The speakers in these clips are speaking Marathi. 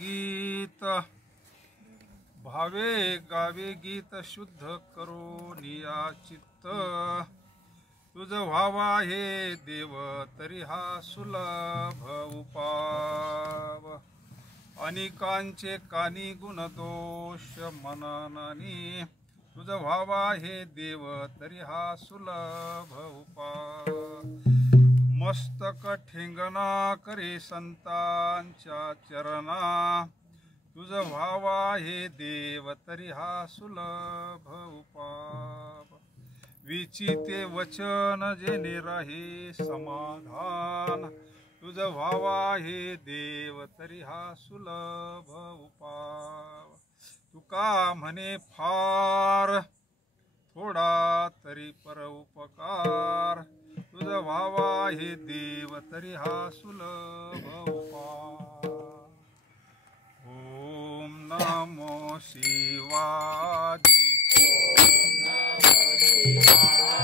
गीत भावे गावे गीत शुद्ध करो निया चित्त तुझ व्हावा हे देव तरी हा सुलभ उपाव अनेकांचे कानी गुण दोष मननानी तुझ व्हावा हे देव तरी हा सुलभ उपाव मस्तक ठेंगणा करे संतांच्या चरणा तुझ व्हावा हे देव तरी हा सुलभ उपाव विचिते वचन जेणे राहे समाधान तुझ व्हावा हे देव तरी हा सुलभ उपाव तुका म्हणे फार थोडा तरी पर उपकार तुझ व्हावा हे देव तरी हा सुलभ उपाव ओम नमो शिवाय ओम नमो शिवाय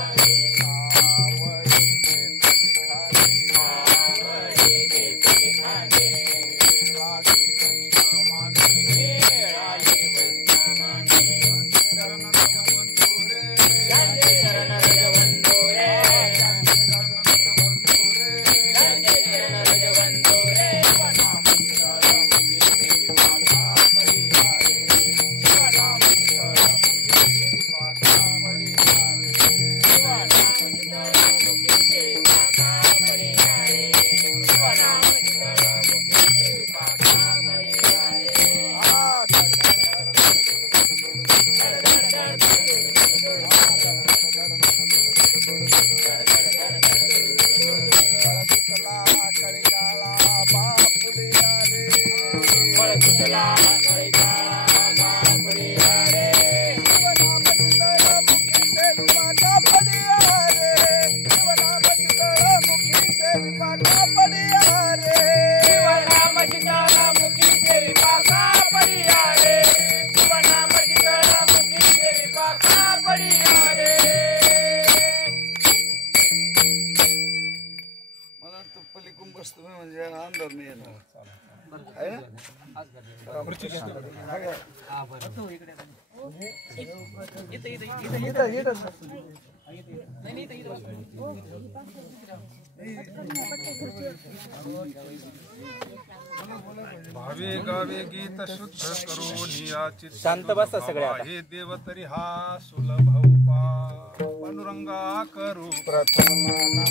भावे गावे गीत शुद्ध करो निया चित्त शांत बसा सगळे हे देव तरी हा सुलभ उपाय पांडुरंगा करू प्रथम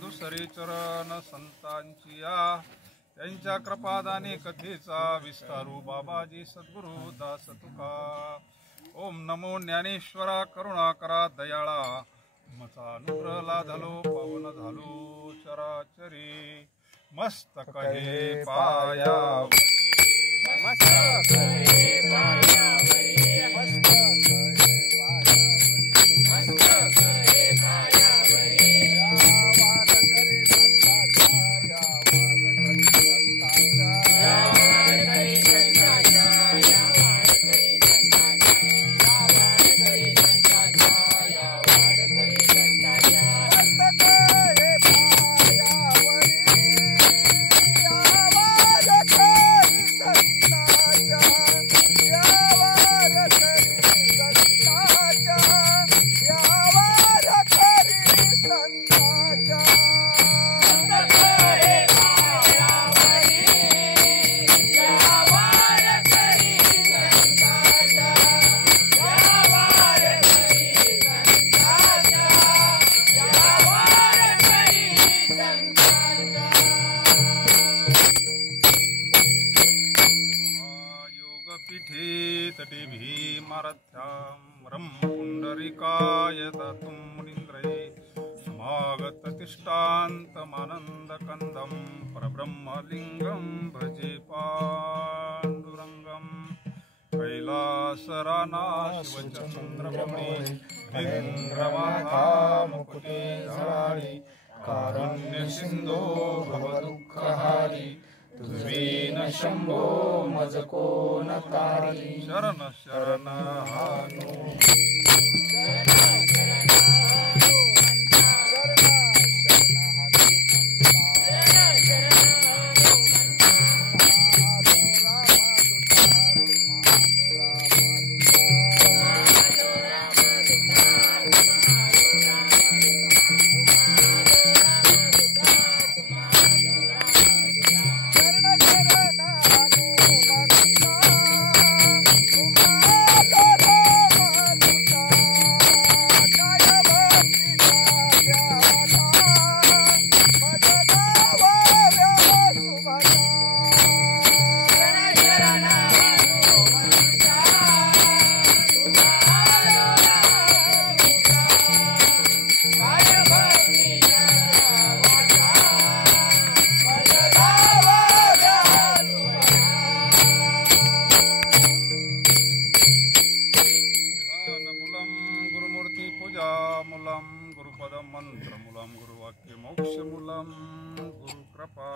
दुसरे चरण संतांची त्यांच्या कृपादाने कथेचा विस्तारू बाबाजी सद्गुरु दास तुका ओम नमो ज्ञानेश्वरा करुणा करा दयाळा मचा अनुग्रह लाधलो पवन झालो चराचरी मस्तक हे पायावरी मस्तक हे पायावरी मस्तक हे पायावरी तटे भीमारथ्यां रं कुंड पुंडरीकाय दातुं मुनीन्द्रये समागततिष्ठान्तमानन्दकन्दं परब्रह्मलिङ्गं भजे पाण्डुरङ्गं कैलासराना शिवचन्द्रमणि इन्द्रमाता मुकुटे धारी कारुण्यसिन्धो भवदुःखहारी तुझवीन शंभो मज कोण तारी शरण शरण हानो मूलम गुरुपदम मंत्र मूलम गुरुवाक्य मोक्ष मूलम गुरुकृपा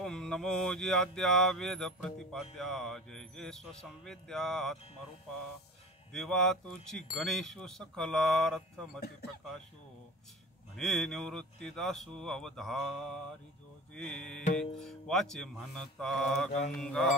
ओम नमो जी आद्या वेद प्रतिपाद्या जय जय स्वसंवेद्या आत्मरूपा देवा तुची गणेशो सकला रथमती प्रकाशो म्हणे निवृत्ती दासू अवधारी जोजे वाचे म्हणता गंगा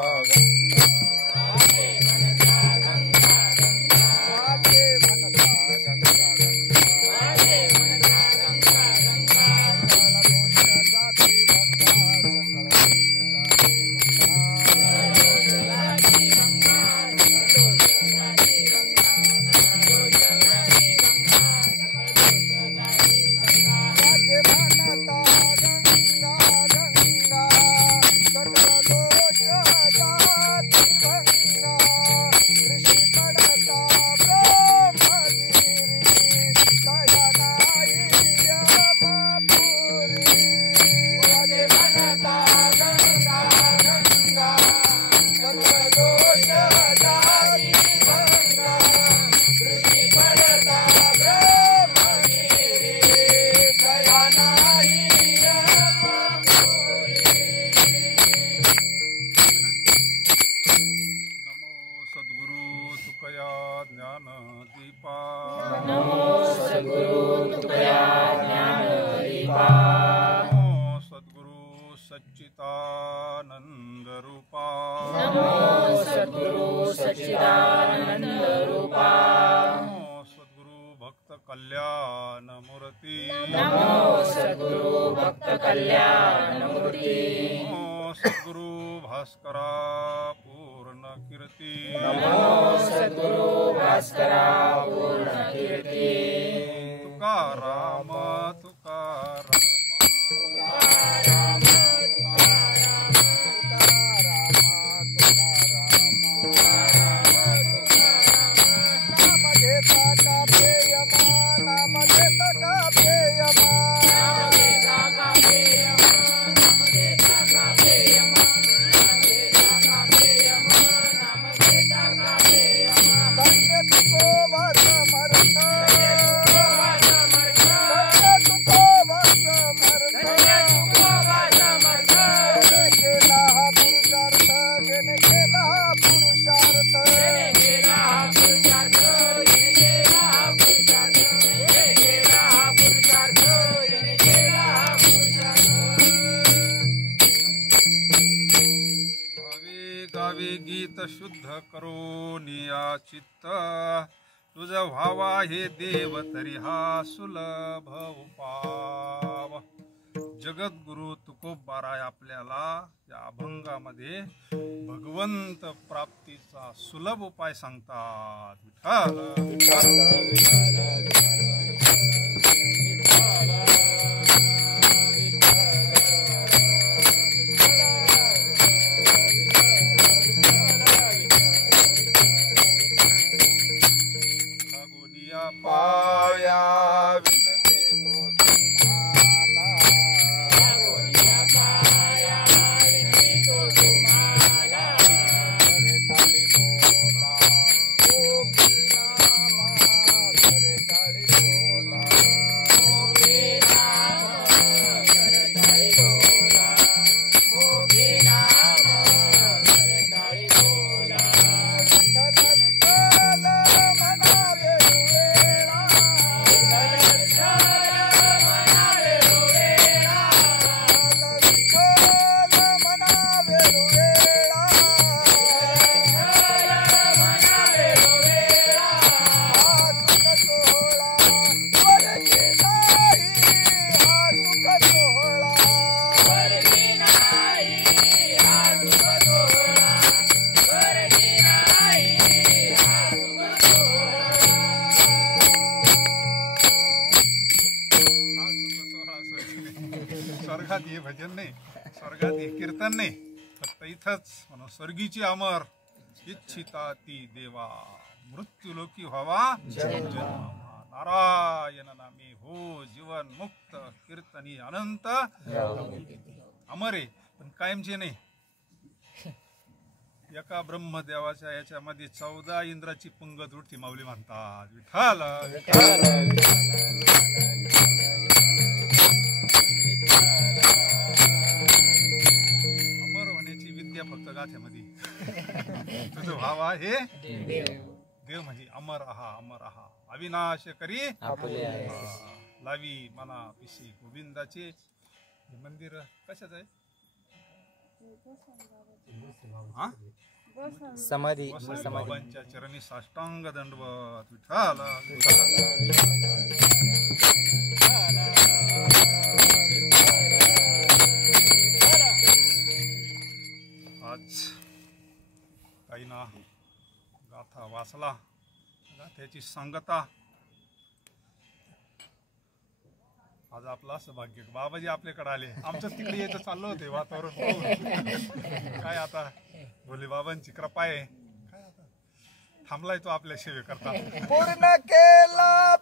सच्चिदानंद रूपा नमो सद्गुरु सच्चिदानंद रूपा नमो सद्गुरु भक्त कल्याण मूर्ति नमो सद्गुरु भक्त कल्याण मूर्ति नमो सद्गुरु भास्करा पूर्ण कीर्ति नमो सद्गुरु भास्करा पूर्ण कीर्ति तुकाराम तुकाराम गीत शुद्ध करो निया चित्त तुझ व्हावा हे देव तरी हा सुलभ उपाव जगद्गुरु तुकोबाराय आपल्याला या अभंगामध्ये भगवंत प्राप्तीचा सुलभ उपाय सांगतात लागोनी स्वर्गात हे भजन नाही, स्वर्गात हे कीर्तन नाही, फक्त इथंच म्हणून स्वर्गीची अमर इच्छिता ती देवा मृत्यूलोकी व्हावा जन्म नारायण नामे हो जीवन मुक्त कीर्तनी अनंत अमर आहे पण कायमचे नाही. एका ब्रह्मदेवाच्या याच्यामध्ये 14 इंद्राची पंगत उठती माऊली म्हणतात विठ्ठल अमर होण्याची विद्या फक्त गाथ्यामध्ये तुझं भाव आहे देव म्हणजे अमर आहा अविनाश करी लावी मना पिशी गोविंदाचे. मंदिर कशाच आहे? समाधी बाबांच्या चरणी साष्टांग दंडवत विठ्ठल. आज काही ना गाथा वाचला, गाथ्याची सांगता. आज आपलं असं भाग्य बाबाजी आपल्याकडे आले, आमचं तिकडे यायचं चाललं होते वातावरण पाहून. काय आता भोले बाबांची कृपा आहे, काय आता थांबलाय तो आपल्या सेवे करता. पूर्ण केला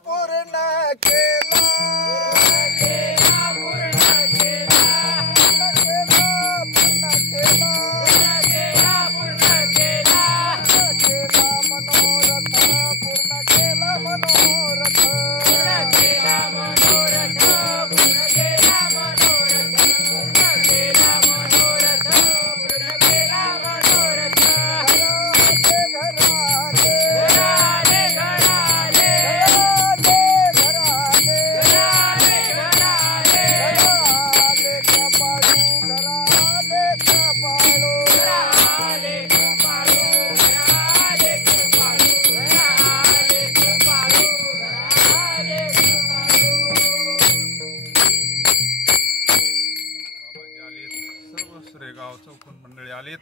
चौकून मंडळी आलेत.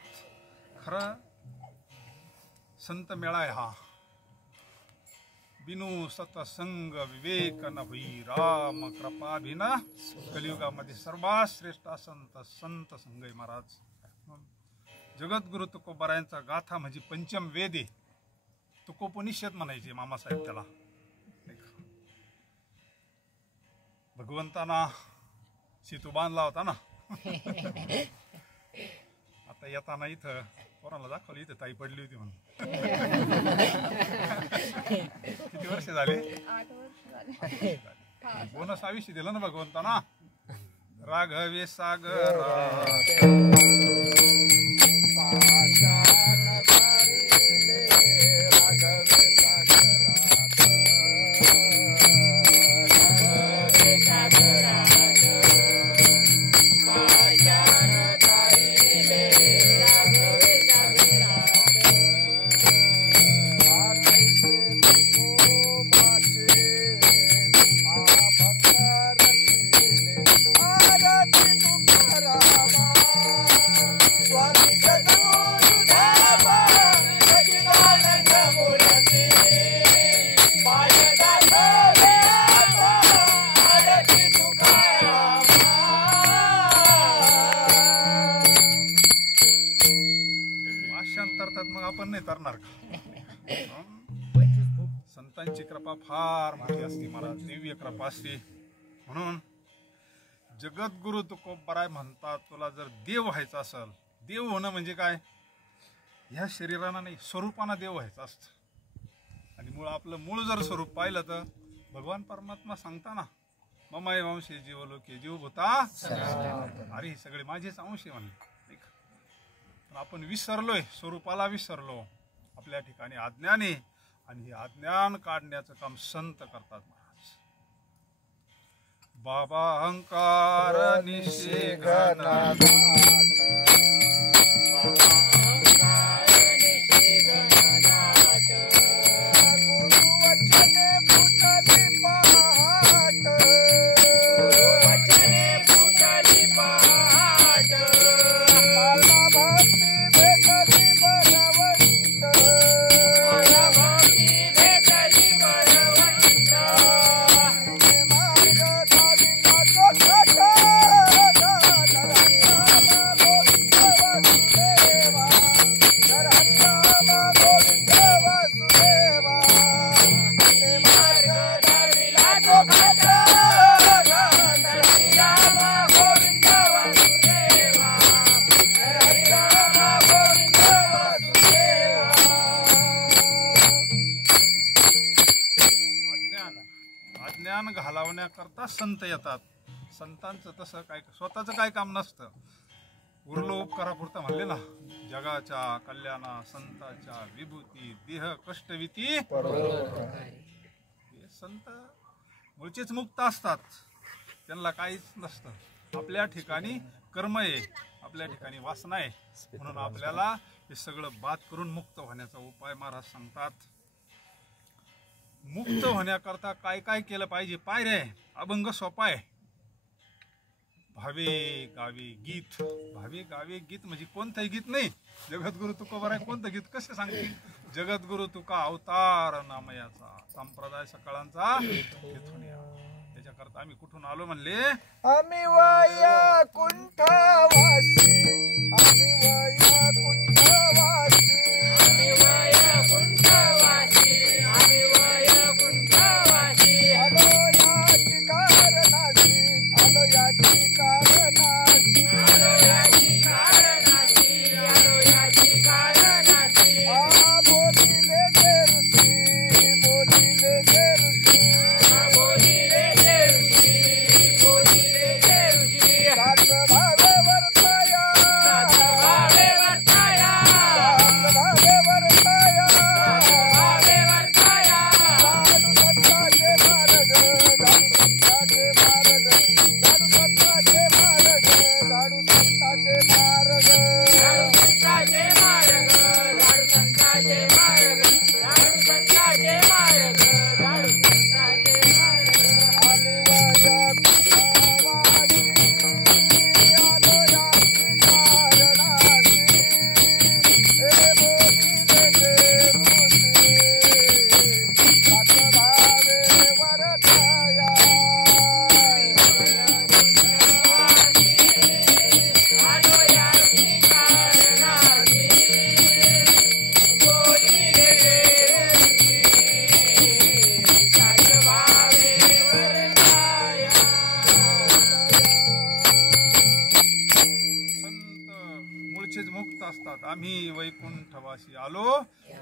खरं संत मेळा आहे हा. बिनु सतसंग विवेक न होई राम कृपा भिन. कलियुगामध्ये सर्वात श्रेष्ठ संत संगय महाराज. जगद्गुरु तुकोबारायांचा गाथा म्हणजे पंचम वेद आहे. तुकोपनिषद म्हणायचे मामासाहेब त्याला. भगवंताना सेतू बांधला होता ना. आता येताना इथं कोणाला दाखवलं, इथं ताई पडली होती म्हणून. किती वर्ष झाले? 8 वर्ष झाले. बोनस आयुष्य दिलं ना भगवंताना. राघवे सागर मग आपण नाही तरणार का? संतांची कृपा फार मोठी असते महाराज, दिव्य कृपा असते. म्हणून जगद्गुरु तुकोबाराय म्हणतात, तुला जर देव व्हायचं असेल, देव होणं म्हणजे काय? ह्या शरीराना नाही, स्वरूपाना देव व्हायचं असतं. आणि आपलं मूळ जर स्वरूप पाहिलं तर भगवान परमात्मा सांगताना ममाय वंशे जीवलोके जीवभूता. अरे हे सगळे माझेच अंश आहे म्हणले. आपण विसरलोय, स्वरूपाला विसरलो. आपल्या ठिकाणी अज्ञान आहे आणि हे अज्ञान काढण्याचं काम संत करतात महाराज. बाबा अहंकार निषेघ भक्ती भेटली बळवंत मला भक्ती भेटली बळवंत मार्ग धाविला तो सखा अज्ञान घालवण्याकरता संत येतात. संतांचं तसं काय स्वतःचं काय काम नसतं. उरलो उपकारापुरता म्हणले ना, जगाच्या कल्याणा संताच्या विभूती देह कष्टविती. हे संत मूळचेच मुक्त असतात, त्यांना काहीच नसतं. आपल्या ठिकाणी कर्म आहे, आपल्या ठिकाणी वासना आहे, म्हणून आपल्याला हे सगळं बाद करून मुक्त होण्याचा उपाय महाराज सांगतात. मुक्त होण्याकरता काय काय केलं पाहिजे पायऱ्या आहे. अभंग सोपा आहे. भावे गावे गीत. भावे गावे गीत म्हणजे कोणतंही गीत नाही. जगद्गुरु तुकोबार आहे, कोणतं गीत कसे सांगतील. जगद्गुरु तुका अवतार नामयाचा संप्रदाय सकाळांचा त्याच्याकरता आम्ही कुठून आलो म्हणले. आम्ही वया कुंठवासी आम्ही वया कुंठवासी आम्ही वैकुंठवासी आम्ही वैकुंठवासी आलो याची कारणासी आलो याची कारणासी आलो याची कारणासी आलो याची कारणासी बोलिले जे ऋषी बोलिले जे ऋषी बोलिले जे ऋषी बोलिले जे ऋषी सात भावे वर्तया भावे वर्ताया सात भावे वर्तया भावे वर्ताया दाडू सत्ताचे मार्ग दाडू सत्ताचे मार्ग दाडू सत्ताचे मार्ग दाडू सत्ताचे मार्ग लाडू संताचे मार्ग लाडू संताचे मार्ग लाडू संताचे मार्ग लाडू संताचे मार्ग आले वया कुंठवासी आलो याची कारणासी हे बोलिले जे ऋषी सात भावे वर्तया आलो याची कारणासी बोलिले जे ऋषी सात भावे वर्ताया संत मूळचेच मुक्त असतात. आम्ही वैकुंठवासी आलो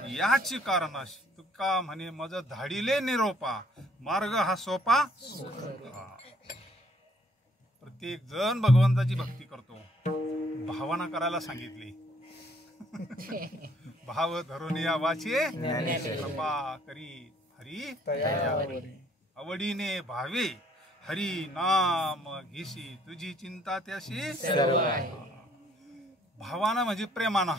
याची कारणाशी. तुका म्हणे मज धाडिले निरोपा मार्ग हा सोपा. हा. प्रत्येक जण भगवंताची भक्ती करतो, भावना करायला सांगितली. भाव धरून या वाचे कृपा करी हरी आवडीने भावे हरी नाम घेशी तुझी चिंता त्याशी. भावाना म्हणजे प्रेमाना.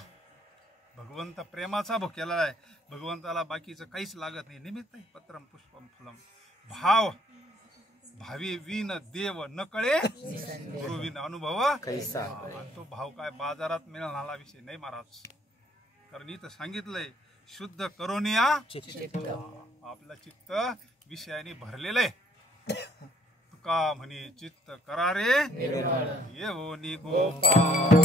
भगवंत प्रेमाचा भुकेला आहे. भगवंताला बाकीचं काहीच लागत नाही. निमित्त पत्रम पुष्पम फलम. भाव भावी विन देव न कळे गुरुविन अनुभव कैसा. तो भाव काय बाजारात मिळणारा विषय नाही महाराज. कारण इथं सांगितलंय शुद्ध करोनिया आपलं चित्त विषयाने भरलेलं आहे. तुका म्हणे चित्त करारे येवो नि गोपाळ.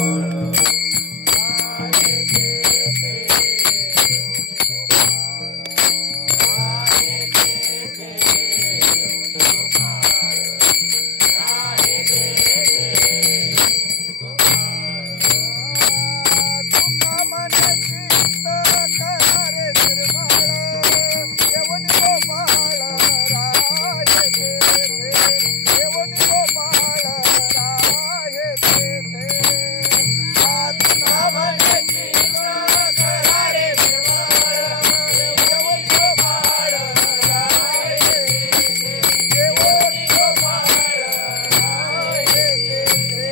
तुका मने चित्त करारे निर्मळ येवनी गोपाळ राये तेथे येवनी गोपाळ राये तेथे. तुका मने चित्त करारे निर्मळ येवनी गोपाळ राये तेथे येवनी गोपाळ राये तेथे.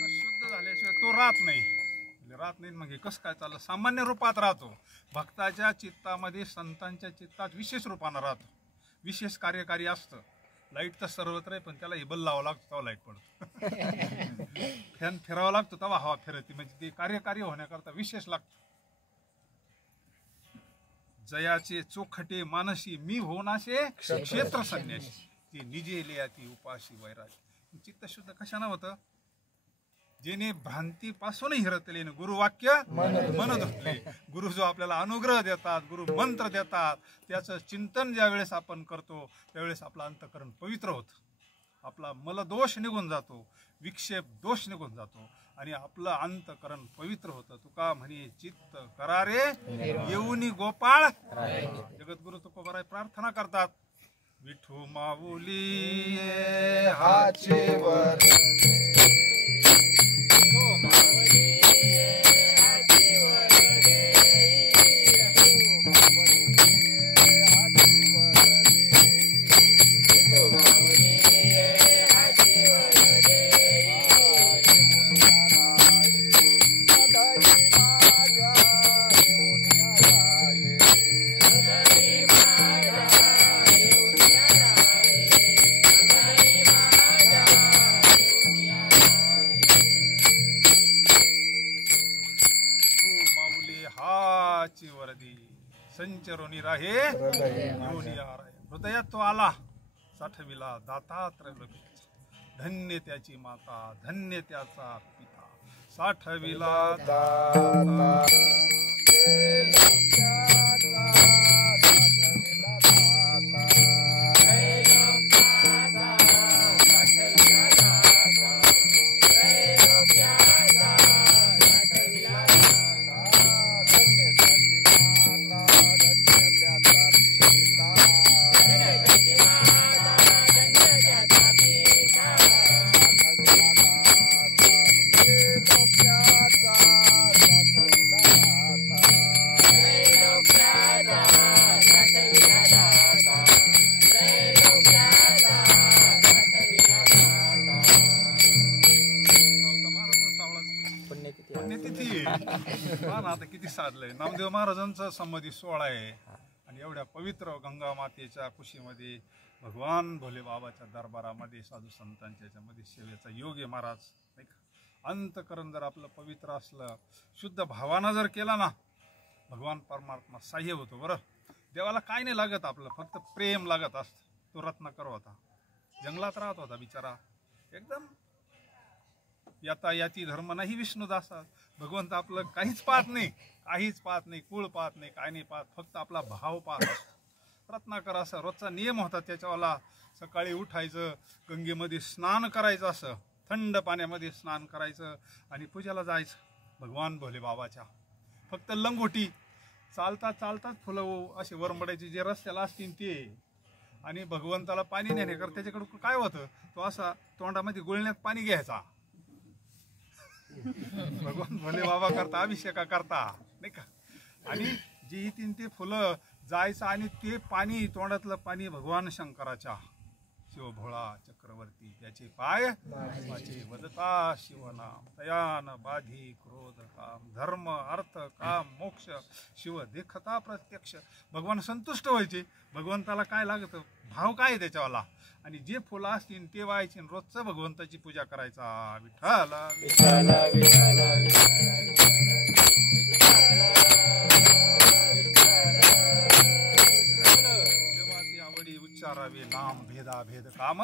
तर शुद्ध झाल्याशिवाय तो राहत नाही. राहत नाही म्हणजे कसं काय चाललं. सामान्य रूपात राहतो. भक्ताच्या चित्तामध्ये संतांच्या चित्तात विशेष रूपानं राहतो. विशेष कार्यकारी असतं. लाईट तर सर्वत्र आहे, पण त्याला हे बल लावावं लागतं तेव्हा लाईट पडतं. फॅन फिरावा लागतो तेव्हा हवा फिरते, म्हणजे ते कार्यकारी होण्याकरता विशेष लागतो. जयाचे चोखटे मानसी मी होऊन असे क्षेत्र संन्यासी, ती निजे लिया ती उपाशी वैरागी. चित्त शुद्ध कशानं होतं? जेने भ्रांतीपासून हिरतले गुरुवाक्य मन धुतले. गुरु जो आपल्याला अनुग्रह देतात, गुरु मंत्र देतात, त्याचं चिंतन ज्या वेळेस आपण करतो त्यावेळेस आपलं अंतःकरण पवित्र होतं, आपला मलदोष निघून जातो, विक्षेप दोष निघून जातो आणि आपलं अंतःकरण पवित्र होतं. तुका म्हणे चित्त करारे येऊनी गोपाळ. जगद्गुरु तुकोबाराय प्रार्थना करतात, विठू माऊली हाचे वर संचरोनी राहे येऊनी आराय. हृदयात तो आला साठविला दाता त्रैलोक्याचा. धन्य त्याची माता, धन्य त्याचा पिता, साठविला दाता. आता किती साधलंय. नामदेव महाराजांचा समाधी सोहळा आहे आणि एवढ्या पवित्र गंगा मातेच्या कुशीमध्ये भगवान भोले बाबाच्या दरबारामध्ये साधू संतांच्या याच्यामध्ये सेवेचा योग आहे महाराज, नाही का. अंतकरण जर आपलं पवित्र असलं, शुद्ध भावानं जर केला ना, भगवान परमात्मा सहाय्य होतो. बरं, देवाला काय नाही लागत, आपलं फक्त प्रेम लागत असतं. तो रत्नाकर होता, जंगलात राहत होता बिचारा, एकदम याता याती धर्म नाही विष्णुदासा. भगवंत आपलं काहीच पाहत नाही, काहीच पाहत नाही, कुळ पाहत नाही, काय नाही पाहत, फक्त आपला भाव पाहत असतो. रत्नाकर असा रोजचा नियम होता त्याच्यावाला. सकाळी उठायचं, गंगेमध्ये स्नान करायचं, असं थंड पाण्यामध्ये स्नान करायचं आणि पूजेला जायचं भगवान भोले बाबाच्या. फक्त लंगोटी चालता चालताच फुलं असे वरमडायचे जे रस्त्याला असतील ते, आणि भगवंताला पाणी नेण्याकर त्याच्याकडे काय होतं, तो असा तोंडामध्ये गुळण्यात पाणी घ्यायचा. भगवान भोले बाबा करता अभिषेका करता, नाही का. आणि जे येतील ते फुलं जायचं आणि ते पाणी, तोंडातलं पाणी भगवान शंकराच्या. शिव भोळा चक्रवर्ती त्याचे पाय माझे वदता शिवनाम. तयान बाधी क्रोध काम, धर्म अर्थ काम मोक्ष, शिव देखता प्रत्यक्ष. भगवान संतुष्ट व्हायचे. भगवंताला काय लागतं, भाव काय आहे त्याच्यावाला, आणि जे फुलं असतील ते व्हायचे. रोजचं भगवंताची पूजा करायचा. विठ्ठला विठ्ठला आवडी उच्चारावे नाम भेदा भेद काम,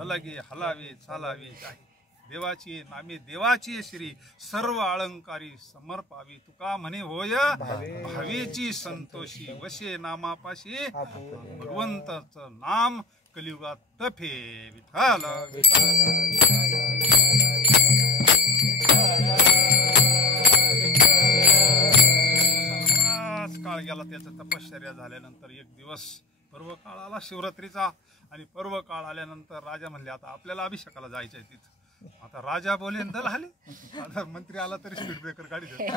अलगे हलावे चालावे काही. देवाची नामे देवाची श्री, सर्व अलंकारी समर्पावी. तुका म्हणे होय भावेची संतोषी, वशे नामापाशी भगवंताचं नाम कलियुगात तफे. विठ्ठला काळ गेला. त्याचं तपश्चर्या झाल्यानंतर एक दिवस पर्व काळ आला शिवरात्रीचा, आणि पर्व काळ आल्यानंतर राजा म्हणले आता आपल्याला अभिषेकाला जायचं आहे तिथं. आता राजा बोले दल आले, आता मंत्री आला तरी स्पीड ब्रेकर गाडी देत.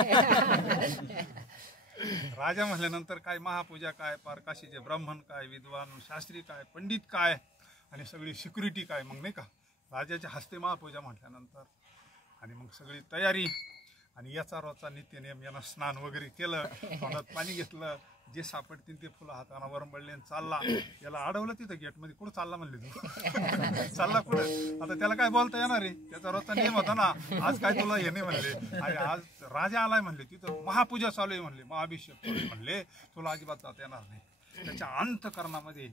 राजा म्हणल्यानंतर काय महापूजा काय, पारकाशीचे ब्राह्मण काय, विद्वान शास्त्री काय, पंडित काय, आणि सगळी सिक्युरिटी काय. मग नाही का, राजाच्या हस्ते महापूजा म्हटल्यानंतर आणि मग सगळी तयारी. आणि याचा रोजचा नित्यनेम, यानं स्नान वगैरे केलं, तोंडात पाणी घेतलं, जे सापडतील ते फुलं हाताना वरंबळले चालला. याला अडवलं तिथं गेटमध्ये. कुठं चालला म्हणले तू? चालला कुठं? आता त्याला काय बोलता येणार आहे? त्याचा रोजचा नियम होता ना, आज काय तुला हे नाही म्हणले. आणि आज राजा आलाय म्हणले, तिथं महापूजा चालू आहे म्हणले, महाअभिषेक चालू आहे म्हणले, तुला अजिबात जाता येणार नाही. त्याच्या अंतकरणामध्ये,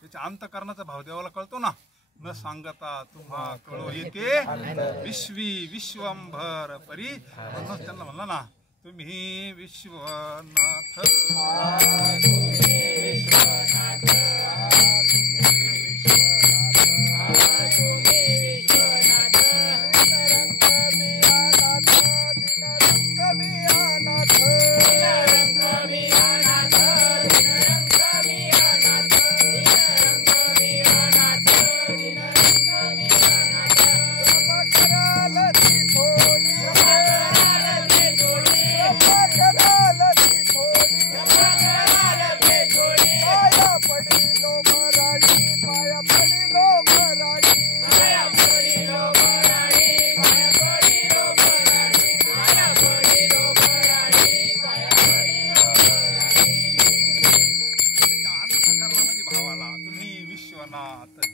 त्याच्या अंतकरणाचा भाव देवाला कळतो ना. न सांगता तुम्हा कळो येते विश्वी विश्वंभर परी. म्हणूनच त्यांना म्हणलं ना, तुम्ही विश्वनाथ.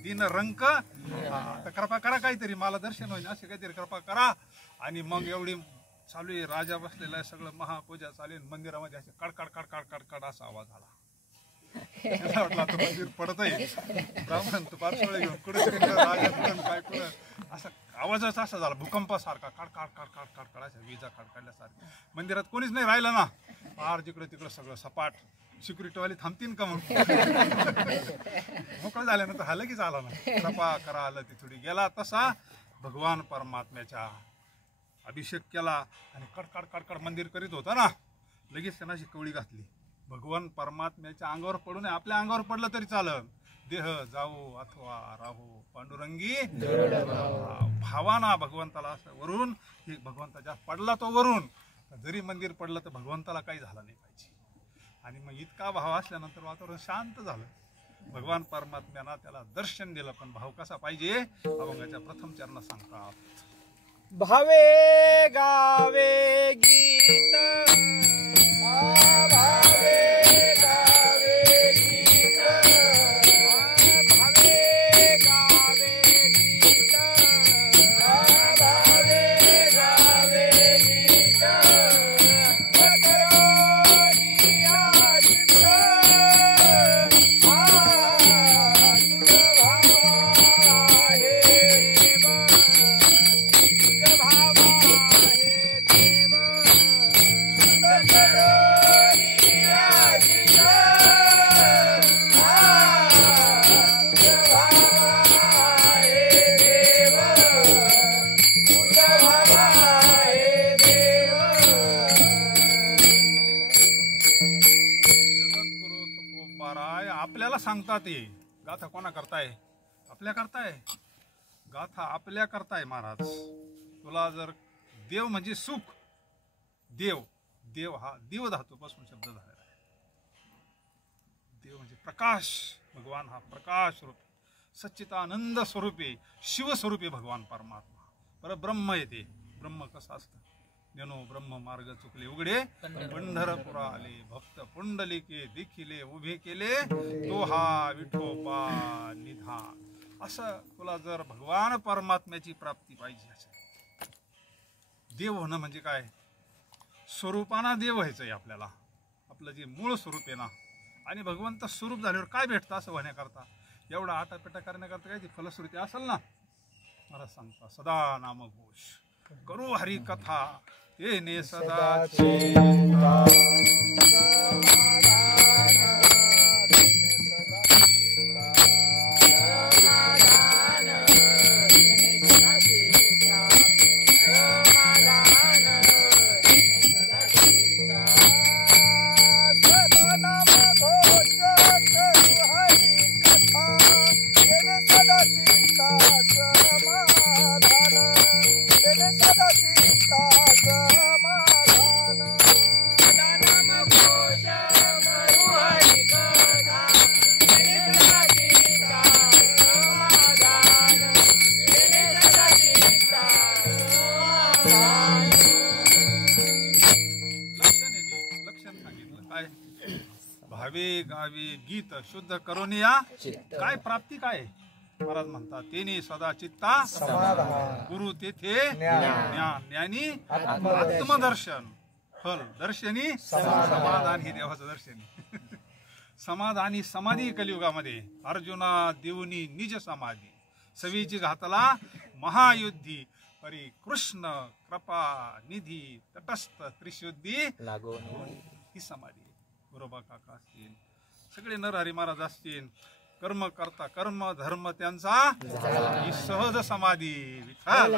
दिन रंक. आता कृपा करा, काहीतरी मला दर्शन होईल असे काहीतरी कृपा करा. आणि मग एवढी चालू आहे, राजा बसलेला आहे, सगळं महापूजा चालू आहे. मंदिरामध्ये असे कडकड कडकड कडकड असा आवाज आला. त्याला वाटलं आता मंदिर पडत आहे. ब्राह्मण तर पार्श्वळी घेऊन कुठे राजा कुठं काय कुठं असा आवाजच असा झाला, भूकंपासारखा कडकाड कडकाड कडकाड अशा विजा कडकाडल्यासारखा. मंदिरात कोणीच नाही राहिलं ना. फार जिकडे तिकडे सगळं सपाट. सिक्युरिटीवाले थांबतील का मग? मोकळं झाल्यानंतर हा लगेच आला ना. कृपा करा आलं ती थोडी गेला. तसा भगवान परमात्म्याच्या अभिषेक केला आणि कडकड कडकड मंदिर करीत होता ना. लगेच त्यांना अशी कवळी घातली. भगवान परमात्म्याच्या अंगावर पडू नये, आपल्या अंगावर पडलं तरी चालं. देह जाऊ अथवा राहू पांडुरंगी भावाना. भगवंताला असं वरून, की भगवंता जास्त पडला तो वरून, जरी मंदिर पडलं तर भगवंताला काही झालं नाही पाहिजे. आणि मग इतका भाव असल्यानंतर वातावरण शांत झालं. भगवान परमात्म्यानं त्याला दर्शन दिलं. पण भाव कसा पाहिजे? अभंगाच्या प्रथम चरणात सांगतात. भावे गावे गीत, भावे गावे गीत, भावे गावे गीत, भावे गावे गीत. आपल्याला सांगतात ये गाथा कोणा करताय? आपल्या करताय गाथा, आपल्या करताय. महाराज तुला जर देव म्हणजे सुख, देव, देव हा देव धातूपासून शब्द झालेला आहे. देव म्हणजे प्रकाश. भगवान हा प्रकाश रूप, सच्चिदानंद स्वरूपे, शिवस्वरूपे भगवान परमात्मा. परब्रह्म येते. ब्रह्म कसं असतं? जनो ब्रह्म मार्ग चुकले उघडे, पंढरपुरा आले भक्त पुंडलिके देखिले उभे केले, तो हा विठोबा निधान. असं तुला जर भगवान परमात्म्याची प्राप्ती पाहिजे असेल, देव होणं म्हणजे काय? स्वरूपाना देव व्हायचंय आपल्याला. आपलं जे मूळ स्वरूप आहे ना, आणि भगवंत स्वरूप झाल्यावर काय भेटतं असं होण्याकरता, एवढा आटापिटा करण्याकरता काय ती फलश्रुती असेल ना. मला सांगता सदा नामघोष करू हरी कथा, तेने सदा चिंता. भावे गावे गीत शुद्ध करून या काय प्राप्ती काय महाराज म्हणतात तेने सदा चित्ता समाधान गुरु तेथे ज्ञान. ज्ञान ज्ञानी आत्मदर्शन. आत्मदर्शन फल दर्शनी समाधान हे देवाचं दर्शनी समाधानी समाधी कलियुगामध्ये अर्जुना देऊनी निज समाधी सवीची घातला महायुद्धी परी कृष्ण कृपा निधी तटस्थ त्रिशुद्धी ही समाधी गुरोबा काका असतील सगळे नरहरी महाराज असतील कर्म करता कर्म धर्म त्यांचा ही सहज समाधी विठ्ठल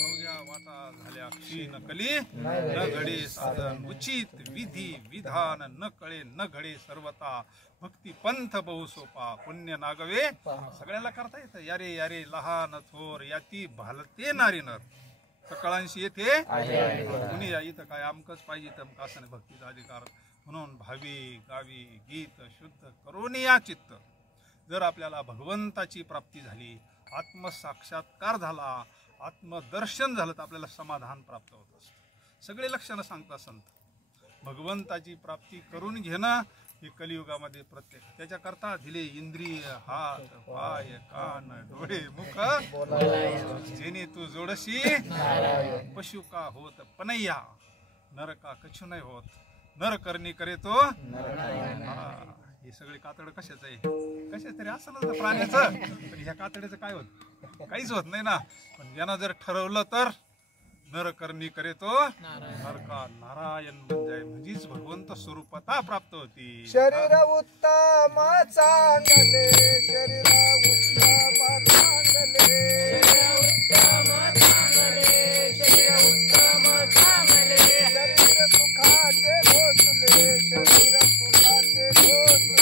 अवघ्या वाटा झाल्या क्षीण कली न घडे साधन उचित विधी विधान न कळे न घडे सर्वता भक्ती पंथ बहु सोपा पुण्य नागवे सगळ्याला करता येतं यारे यारे लहान थोर याती भालते नारी नर सकाळांशी येते कुणी या इथं काय आमकच पाहिजे तमक असं नाही भक्तीचा अधिकार म्हणून भावी गावी गीत शुद्ध करून या चित्त जर आपल्याला भगवंताची प्राप्ती झाली आत्मसाक्षात्कार झाला आत्मदर्शन झालं तर आपल्याला समाधान प्राप्त होत असतं सगळे लक्षणं सांगतात संत भगवंताची प्राप्ती करून घेणं हे कलियुगामध्ये प्रत्येक त्याच्याकरता दिले इंद्रिय हात पाय कान डोळे मुख जेणे तू जोडशी पशु का होत पनैया नर का कछु नाही होत नर करणी करे तो हे सगळे कातड कशाच आहे कशाच तरी असं नसतं प्राण्याचं पण ह्या कातड्याचं काय होत काहीच होत नाही ना पण यानं जर ठरवलं तर नर करणी करे तो नर का नारायण म्हणजेच भगवंत स्वरूपता प्राप्त होती शरीर उत्तम चांगले शरीर उत्तम चांगले शरीर सुखाचे भोसले शरीर सुखाचे भोसले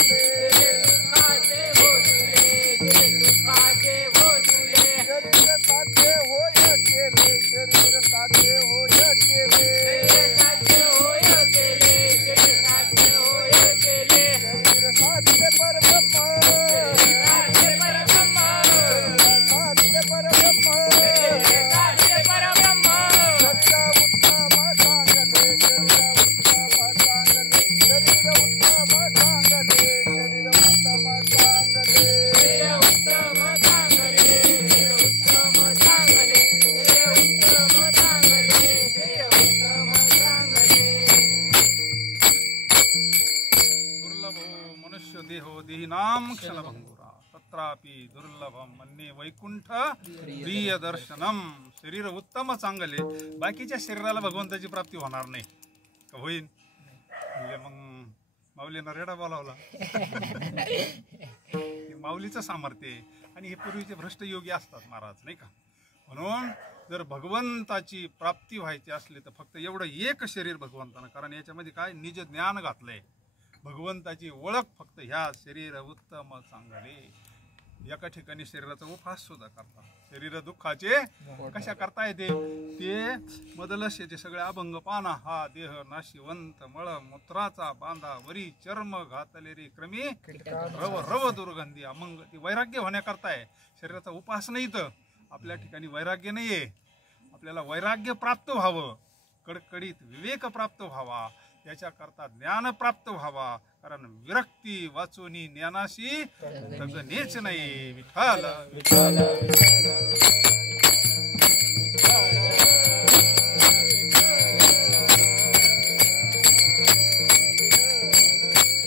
शरीर साध्य होय केले शरीर साध्य होय केले शरीर साध्य परब्रह्म साध्य परब्रह्म शरीर उत्तम चांगले शरीर उत्तम चांगले शरीर उत्तम चांगले शरीर उत्तम चांगले दुर्लभो मनुष्य देहो देहिनाम क्षणभंगुरा तत्रापि दुर्लभम अन्ये वैकुंठ प्रिय दर्शनम शरीर उत्तम चांगले बाकीच्या शरीराला भगवंताची प्राप्ती होणार नाही का होईल म्हणजे मग माऊलीनं रेडा बोलावला हे माऊलीचं सामर्थ्य आहे आणि हे पूर्वीचे भ्रष्ट योगी असतात महाराज नाही का म्हणून जर भगवंताची प्राप्ती व्हायची असली तर फक्त एवढं एक शरीर भगवंतानं कारण याच्यामध्ये काय निज ज्ञान घातलंय भगवंताची ओळख फक्त ह्या शरीर उत्तम चांगले एका ठिकाणी शरीराचा उपहास सुद्धा करतात शरीर दुःखाचे कशा करता येते ते मदलस्याचे सगळे अभंग पाना हा देह नाशिवंत मळ मूत्राचा बांधा वरी चर्म घातले रे क्रमी रव रव दुर्गंधी अमंग ती वैराग्य होण्याकरताय शरीराचा उपहास नाही तर आपल्या ठिकाणी वैराग्य नाहीये आपल्याला वैराग्य प्राप्त व्हावं कडकडीत विवेक प्राप्त व्हावा याच्याकरता ज्ञान प्राप्त व्हावा कारण विरक्ती वाचोनी ज्ञानाशी तगनेच नाही विठ्ठल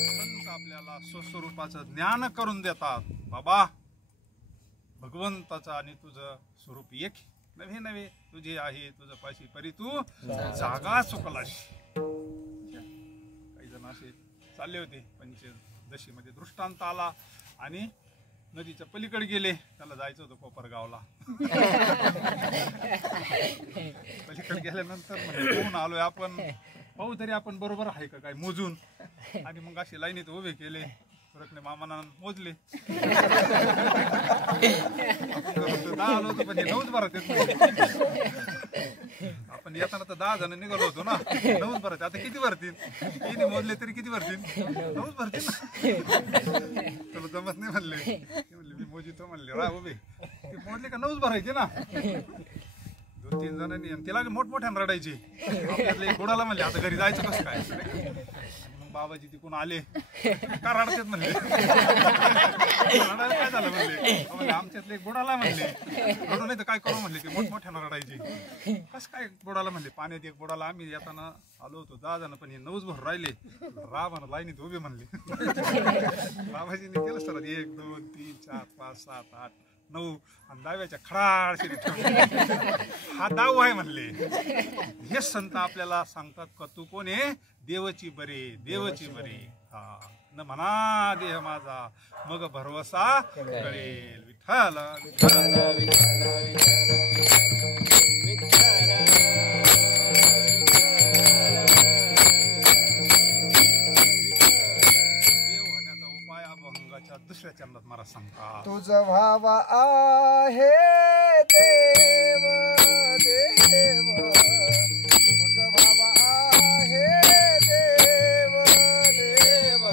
संत आपल्याला स्वस्वरूपाचं ज्ञान करून देतात बाबा भगवंताचं आणि तुझं स्वरूप एक नव्हे नव्हे तुझे आहे तुझं पाशी परी तू जागा चुकलास काही जण असे चालले होते पंचदशीमध्ये दृष्टांत आला आणि नदीच्या पलीकडे गेले त्याला जायचं होतं कोपरगावला पलीकडे गेल्यानंतर म्हणजे आलोय आपण पाहू तरी आपण बरोबर आहे का काय मोजून आणि मग असे लाईनीत उभे केले सुरकने मामाना मोजले दहा आलो होतो पण 9च भरत आपण येताना तर 10 जण निघालो होतो ना 9च भरत आता किती भरतील किती मोजले तरी किती भरतील 9च भरतील ना तुला जमत नाही म्हणले मी मोजितो म्हणले रा उभे ते मोजले का 9च भरायचे ना 2-3 जणांनी आणि तिला मोठमोठ्यानं रडायचे आपल्यातले गोडाला म्हणले आता घरी जायचं कसं काय मग बाबाजी तिकून आले का रडतात म्हणले रडायला काय झालं म्हणले आमच्यातले गोडाला म्हणले रडू नाही तर काय करू म्हणले ते मोठमोठ्यानं रडायचे कसं काय गोडाला म्हणले पाण्यात एक गोडाला आम्ही येताना आलो होतो 10 जण पण हे 9च भर राहिले रा म्हणा लाईनीत उभे म्हणले बाबाजीने केलं सर 1 2 3 4 5 7 8 9 आणि दाव्याच्या खडाळशी हा दाव आहे म्हणले हे संत आपल्याला सांगतात का तू कोण आहे देवची बरे देवची बरे हा न म्हणा देह माझा मग भरवसा कळेल विठ्ठल दुसऱ्या चरणात मला सांगता तुझ भावा आहे देव देव तुझ भावा आहे देव देव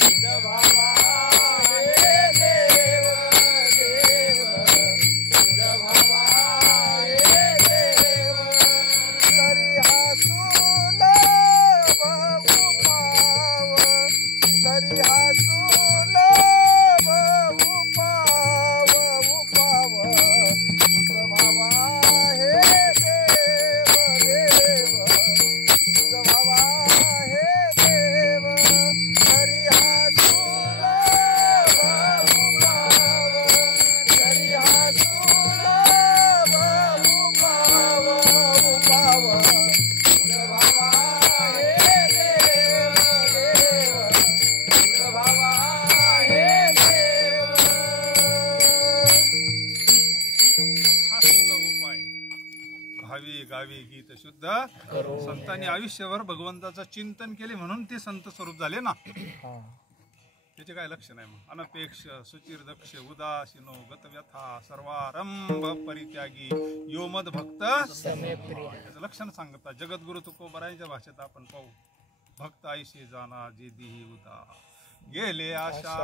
तुझ भावा आहे देव देव तुझ भावा आहे देव तरी हसून पाव तरी हसून गावी गीत शुद्ध संतांनी आयुष्यभर भगवंताचं चिंतन केले म्हणून ते संत स्वरूप झाले ना त्याचे काय लक्ष नाही मग अनपेक्ष सुचिर दक्ष उदासीनो गतव्यथा सर्वारंभ परित्यागी योमद भक्त त्याचं लक्षण सांगता जगद्गुरु तुकोबरायांच्या भाषेत आपण पाहू भक्त आईशे जाना जे दिही उदा गेले आशा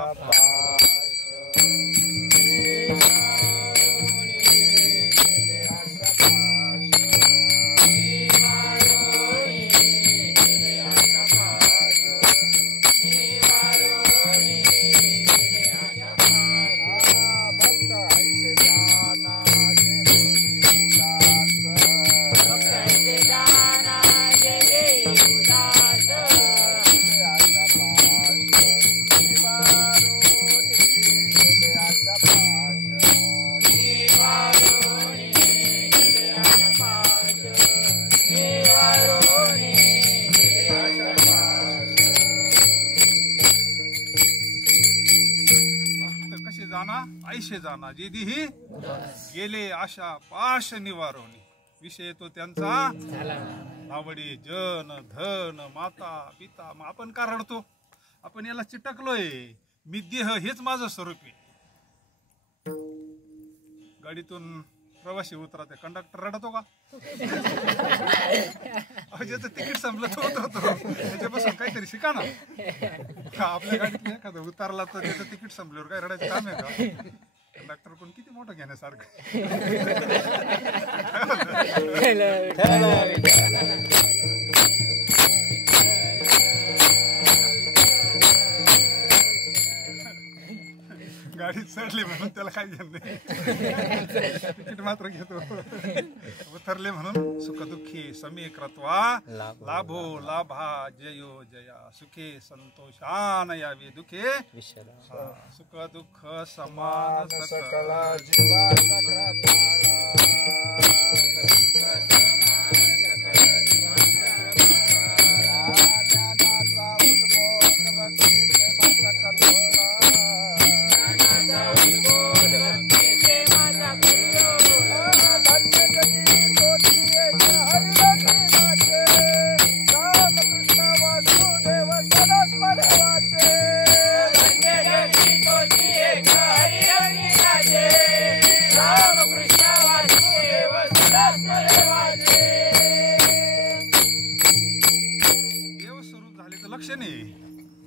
आईशे जाना जे दिही गेले आशा पाश निवारोनी विषय तो त्यांचा आवडी जन धन माता पिता मग आपण का रडतो आपण याला चिटकलोय मी देह हेच माझं स्वरूप आहे गाडीतून प्रवासी उतरते कंडक्टर रडतो का ज्याचं तिकीट संपलं तो उतरतो त्याच्यापासून काहीतरी शिका ना आपल्या गाडीतलं एखादं उतरला तर त्याचं तिकीट संपल्यावर काय रडायचं काम आहे का कंडक्टर कोण किती मोठं घेण्यासारखं गाडीत चढले म्हणून त्याला काय घेणं नाही तिकीट मात्र घेतो उतरले म्हणून सुखदुःखी समीकृत्वा लाभो लाभा जयो जया सुखे संतोषान यावे दुखे सुख दुःख समान सकला जीवा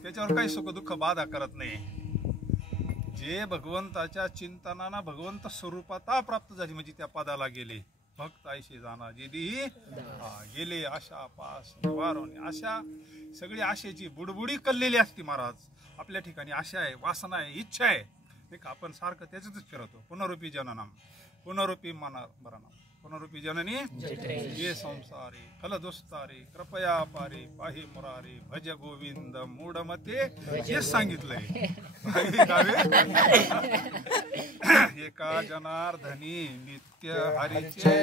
त्याच्यावर काही सुख दुःख बाधा करत नाही जे भगवंताच्या चिंतनानं भगवंत स्वरूपाता प्राप्त झाली म्हणजे त्या पदाला गेले. भक्त आयशे जाना जेदी गेले आशा पास निवारण. अशा सगळी आशेची बुडबुडी कल्लेली असते महाराज. आपल्या ठिकाणी आशा आहे, वासना आहे, इच्छा आहे, नाही का? आपण सारखं त्याच्यातच फिरतो. पुनरुपी जननम पुनरुपी मना भरणम पुनरुपी जननी ये संसारी फलदुस्तारी कृपया पारे पाहि मुरारी भज गोविंद मूढमते. हेच सांगितलंय. एका जनार्दनी नित्य हरीचे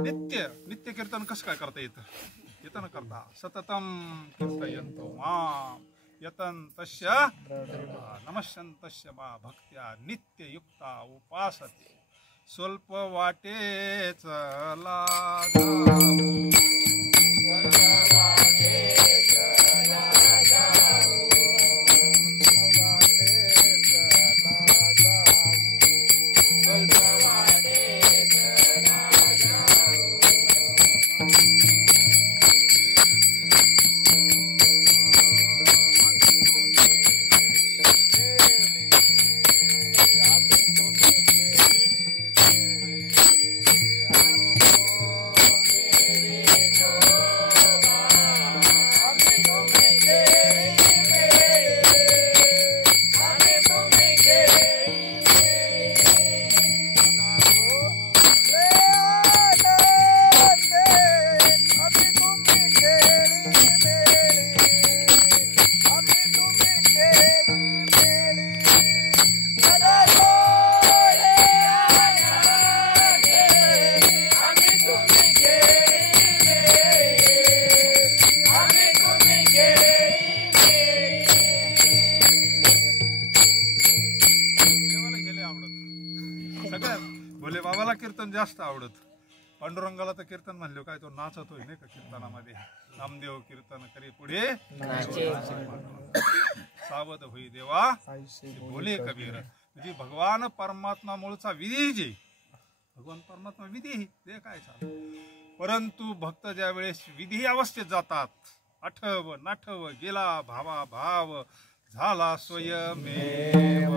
नित्य नित्य कीर्तन कसं काय करता येतं? येतं ना करता. सततम कीर्तयन्तो मां यतन तस्य नमस्यन्तस्य मा भक्त्या नित्ययुक्ता उपासते. स्वल्प वाटेच कीर्तन जास्त आवडत. पांडुरंगाला तर कीर्तन म्हणले काय तो नाचत होय नाही का कीर्तनामध्ये. नामदेव कीर्तन करी पुढे सावध होई देवा बोले कबीर. म्हणजे भगवान परमात्मा मूळचा विधी जे भगवान परमात्मा विधी ते काय चाल. परंतु भक्त ज्या वेळेस विधी अवस्थेत जातात, आठव नाठव गेला भावा भाव झाला स्वयमेव.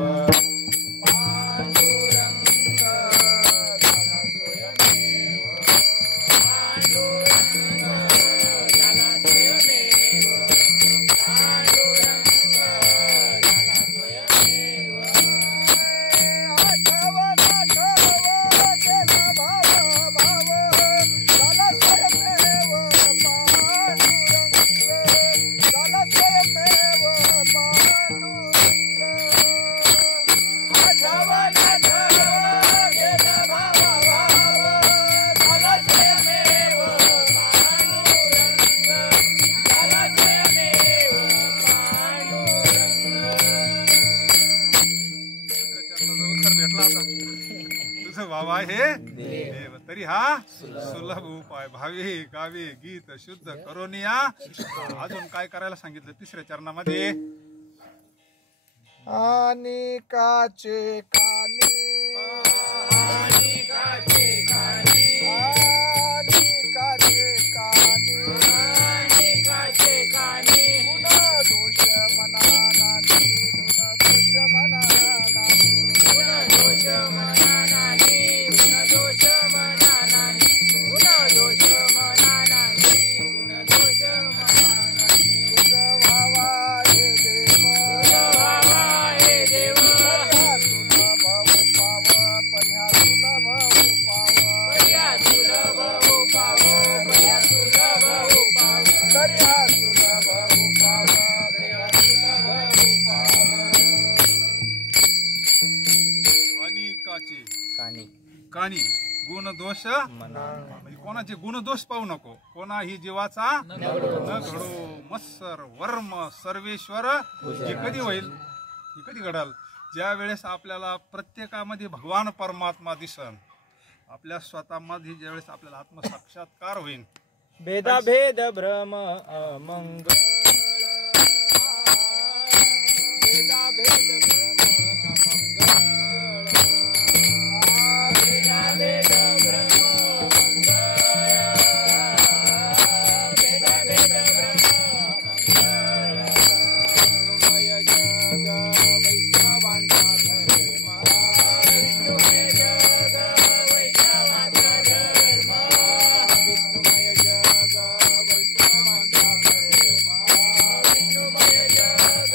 देव तरी हा सुलभ उपाय भावी गावी गीत शुद्ध करोनिया. अजून काय करायला सांगितलं तिसऱ्या चरणामध्ये? आणि काचे कानी आणि काचे कानी गुण दोष मना नानी गुण दोष मना कानी गुणदोष म्हणजे कोणाचे गुणदोष पाहू नको. कोणाही जीवाचा न घडो मत्सर वर्म सर्वेश्वर. हे कधी होईल? हे कधी घडल? ज्या वेळेस आपल्याला प्रत्येकामध्ये भगवान परमात्मा दिसन, आपल्या स्वतःमध्ये ज्यावेळेस आपल्याला आत्मसाक्षात्कार होईल. भेदा भेद भ्रम अमंगळ भेदा भेद भ्रम अमंगळ भेदा भेद भ्रम भेदा भेद भ्रम विष्णुमय जग वैष्णवांचा धर्म विष्णुमय जग वैष्णवांचा धर्म विष्णुमय जग वैष्णवांचा धर्म विष्णुमय जग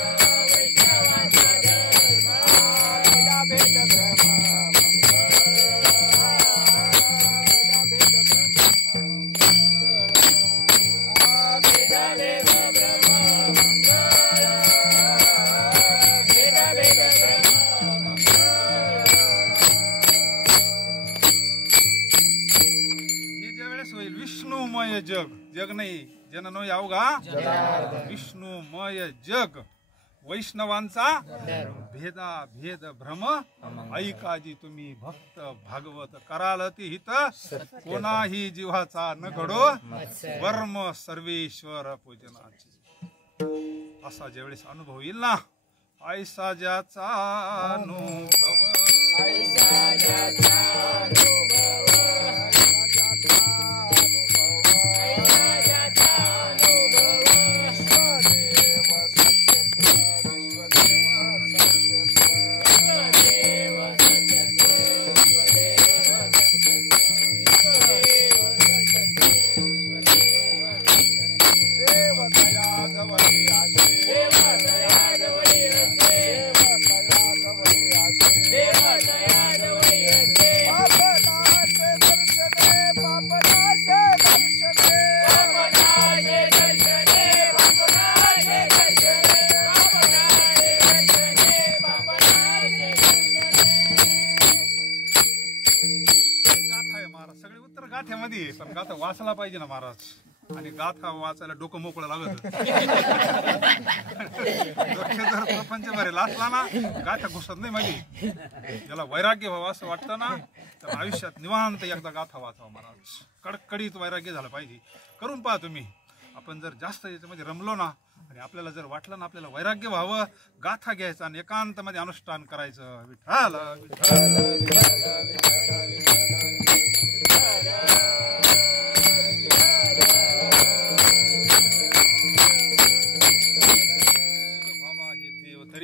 वैष्णवांचा धर्म भेदा भेद भ्रम विष्णुमय जग, जग नाही जन नो यावगा विष्णुमय जग वैष्णवांचा भेदा भेद भ्रम ऐकाजी तुम्ही भक्त भागवत कराल ती हित कोणाही जीवाचा न घडो वर्म सर्वेश्वर पूजनाची. असा ज्यावेळेस अनुभव येईल ना, ऐसा ज्याचा अनुभव पण गाथा वाचला पाहिजे ना महाराज. आणि गाथा वाचायला डोकं मोकळं लागत. जर प्रपंच भरेल असला ना गाथा घुसत नाही माझी. ज्याला वैराग्य व्हावं असं वाटतं ना, तर आयुष्यात निवांत एकदा गाथा वाचावा महाराज. कडकडीत वैराग्य झालं पाहिजे. करून पहा तुम्ही. आपण जर जास्त याच्यामध्ये रमलो ना आणि आपल्याला जर वाटलं ना आपल्याला वैराग्य व्हावं, गाथा घ्यायचं आणि एकांत मध्ये अनुष्ठान करायचं. विठ्ठल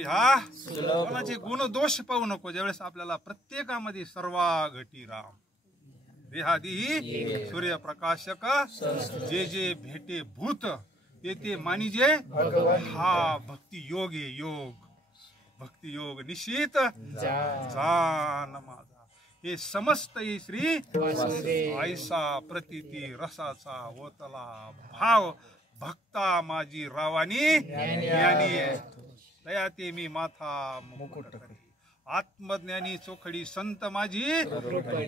हा कोणाचे गुण दोष पाहू नको. ज्यावेळेस आपल्याला प्रत्येकामध्ये सर्वा घटी राम देहादी सूर्यप्रकाशक जे जे भेटे भूत ते ते मानिजे. हा भक्ती योग आहे. योग भक्ती योग निश्चित जान माझा. हे समस्त श्री ऐसा प्रतीती रसाचा ओतला भाव भक्ता माझी रावानी ज्ञानी दया ते मी माथा मुकुट करी. आत्मज्ञानी चोखडी संत माझी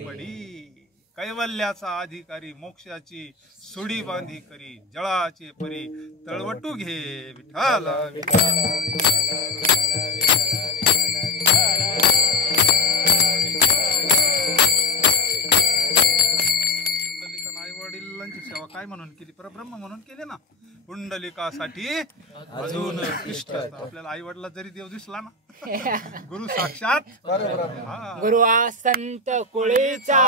पडी. कैवल्याचा अधिकारी मोक्षाची सुडी बांधी करी. जळाचे परी तळवटू घे. विठ्ठल आई-वडिलांची सेवा काय म्हणून केली? परब्रह्म म्हणून केली ना. पुंडलिकासाठी अजून उत्कृष्ट. आपल्याला आई वडिला जरी देव दिसला ना, गुरु साक्षात गुरु संत कुळीचा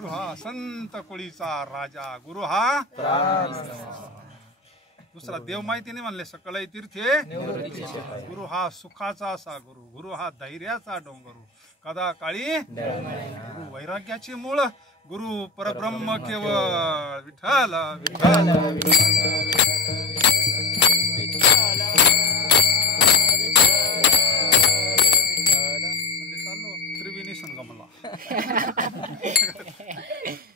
गुरु हा संत कुळीचा राजा, गुरु हा दुसरा देव माहिती नाही म्हणले सकळई तीर्थे गुरु हा सुखाचा असा गुरु, गुरु हा धैर्याचा डोंगरू, कदा काळी गुरु वैराग्याची मूळ, गुरु परब्रह्म केवळ विठ्ठल विठ्ठल चाललो त्रिवेणी संगमला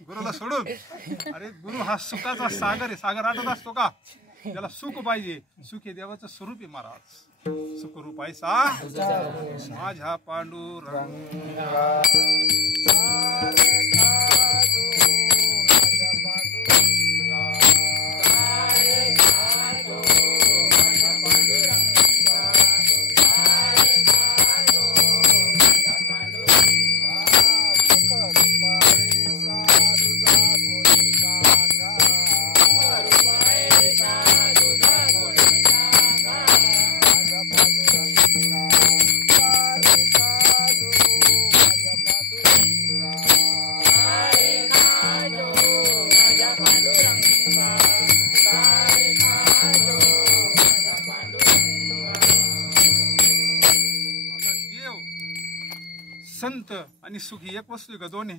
गुरुला सोडून. अरे गुरु हा सुखाचा सागर आहे. सागर आठवत असतो का? त्याला सुख पाहिजे. सुख हे देवाचं स्वरूप आहे महाराज. सुखरूप आहे माझ्या पांडुरंग. संत आणि सुखी एक वस्तू आहे का? दोन आहे.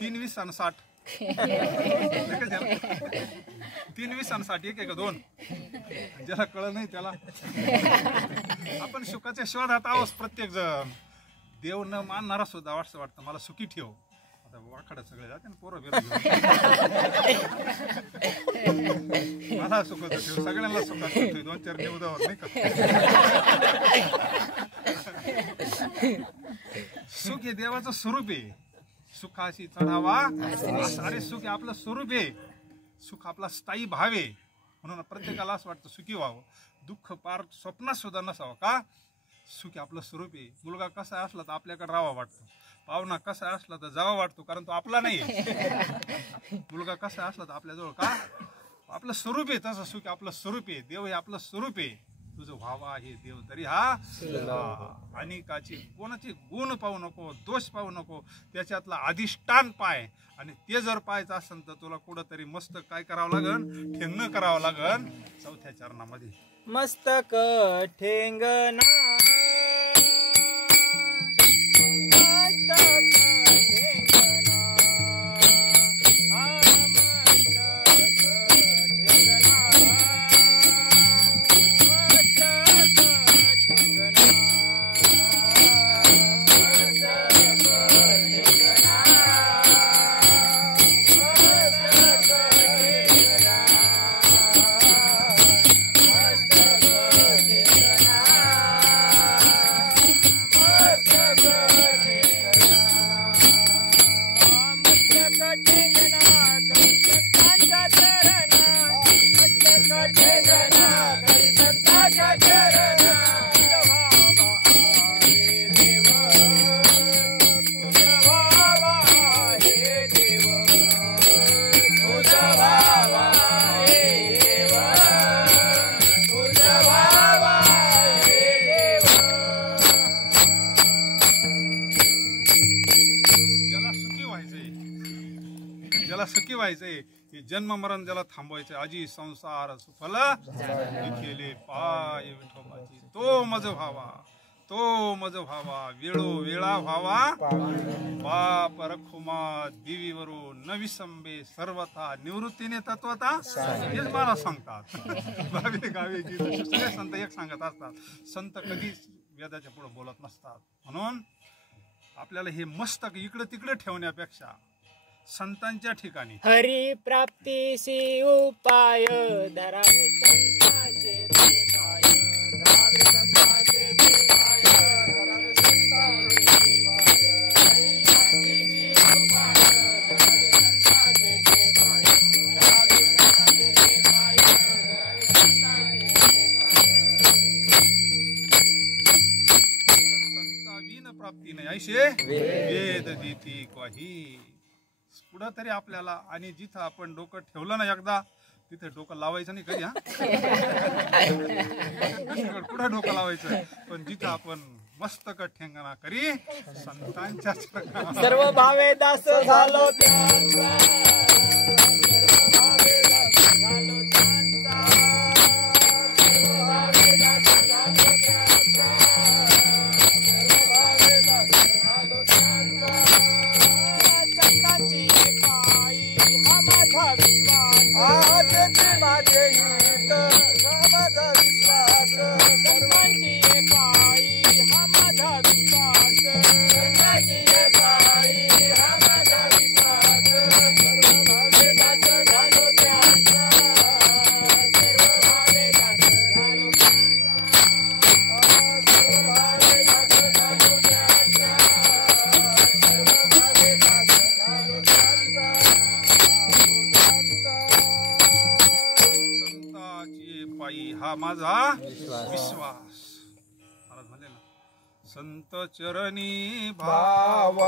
3 20 आणि 60 3 20 आणि 60 एक आहे का? दोन. ज्याला कळलं नाही त्याला आपण सुखाच्या शोधात आहोत प्रत्येक जण. देव न मानणारा सुद्धा असं वाटतं मला सुखी ठेव. आता वाखाडत सगळे जाते ना पोरं बिरं मला सुखाचं ठेव, सगळ्यांना सुखात ठेवतोय. 2-4 निवदावर नाही का? सुख हे देवाचं स्वरूप आहे. सुखाशी चढावा अरे सुख हे आपलं स्वरूप आहे. सुख आपला स्थायी भाव आहे. म्हणून प्रत्येकाला असं वाटतं सुखी व्हावं. दुःख पार स्वप्नात सुद्धा नसावं का? सुखी आपलं स्वरूप आहे. मुलगा कसा असला तर आपल्याकडे राहावा वाटतो. पाहुणा कसा असला तर जावा वाटतो, कारण तो आपला नाही. मुलगा कसा असला तर आपल्याजवळ का? आपलं स्वरूप आहे. तसं सुख आपलं स्वरूप आहे. देव हे आपलं स्वरूप आहे. तुझं व्हावा हे देव तरी हा अनेकाची कोणाची गुण पाहू नको, दोष पाहू नको. त्याच्यातला अधिष्ठान पाय. आणि ते जर पाहायचं असेल तर तुला कुठंतरी मस्त काय करावं लागन? ठेंगणं करावं लागन 4थ्या चरणामध्ये. मस्तक ठेंगणा सुखी व्हायचंय. जन्म मरण ज्याला थांबवायचंय. आजी संसार सुफल केले पाय विठोबाची. तो मज व्हावा, तो मज व्हावा, वेळो वेळा व्हावा. बाप रखुमा देवीवरो न विसंबे, सर्वथा निवृत्तीने तत्वता. हेच मला सांगतात गावे गावे गीत. सगळे संत एक सांगत असतात. संत कधीच वेदाच्या पुढे बोलत नसतात. म्हणून आपल्याला हे मस्तक इकडे तिकडे ठेवण्यापेक्षा संतांच्या ठिकाणी हरी प्राप्तीसी उपाय धरावे संतांचे ते पाय. धरावे संतांचे ते पाय. धरावे संतांचे ते पाय. हरी प्राप्तीसी उपाय धरावे संतांचे ते पाय. धरावे संतांचे ते पाय. धरावे संतांचे ते पाय. संताविन प्राप्ती नाही ऐशे वेद देती काही. पुढं तरी आपल्याला आणि जिथं आपण डोकं ठेवलं ना एकदा तिथे डोकं लावायचं नाही कधी. हा कुठं डोकं लावायचं, पण जिथं आपण मस्तक ठेंगणा करी संतांच्या चरणावर. सर्व भावे दास झालो त्यांचा, सर्व भावे दास झालो त्यांचा, सर्व भावे दास झालो त्यांचा, सर्व भावे दास झालो त्यांचा. संतांची पायी हा माझा विश्वास, आजचे माझे हित हा माझा विश्वास. सर्वांची पायी हा माझा विश्वास, सर्वांची पायी हा माझा विश्वास. सर्व भावे दास झालो त्यांचा, सर्व भावे दास झालो त्यांचा, सर्व भावे दास झालो त्यांचा, सर्व भावे दास झालो त्यांचा, संताची पायी हा माझा विश्वास. महाराज म्हणले ना, संत चरणी भाव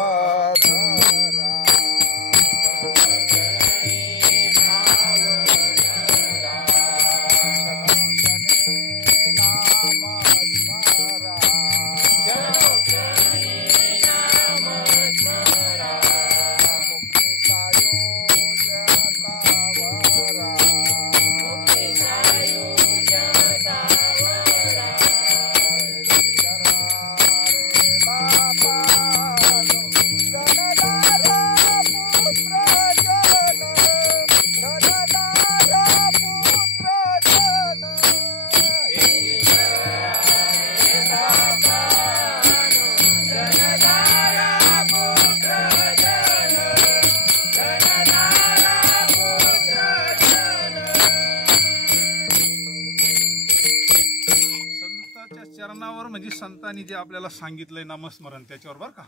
चरणावर म्हणजे संतांनी जे आपल्याला सांगितलंय नामस्मरण त्याच्यावर बरं का.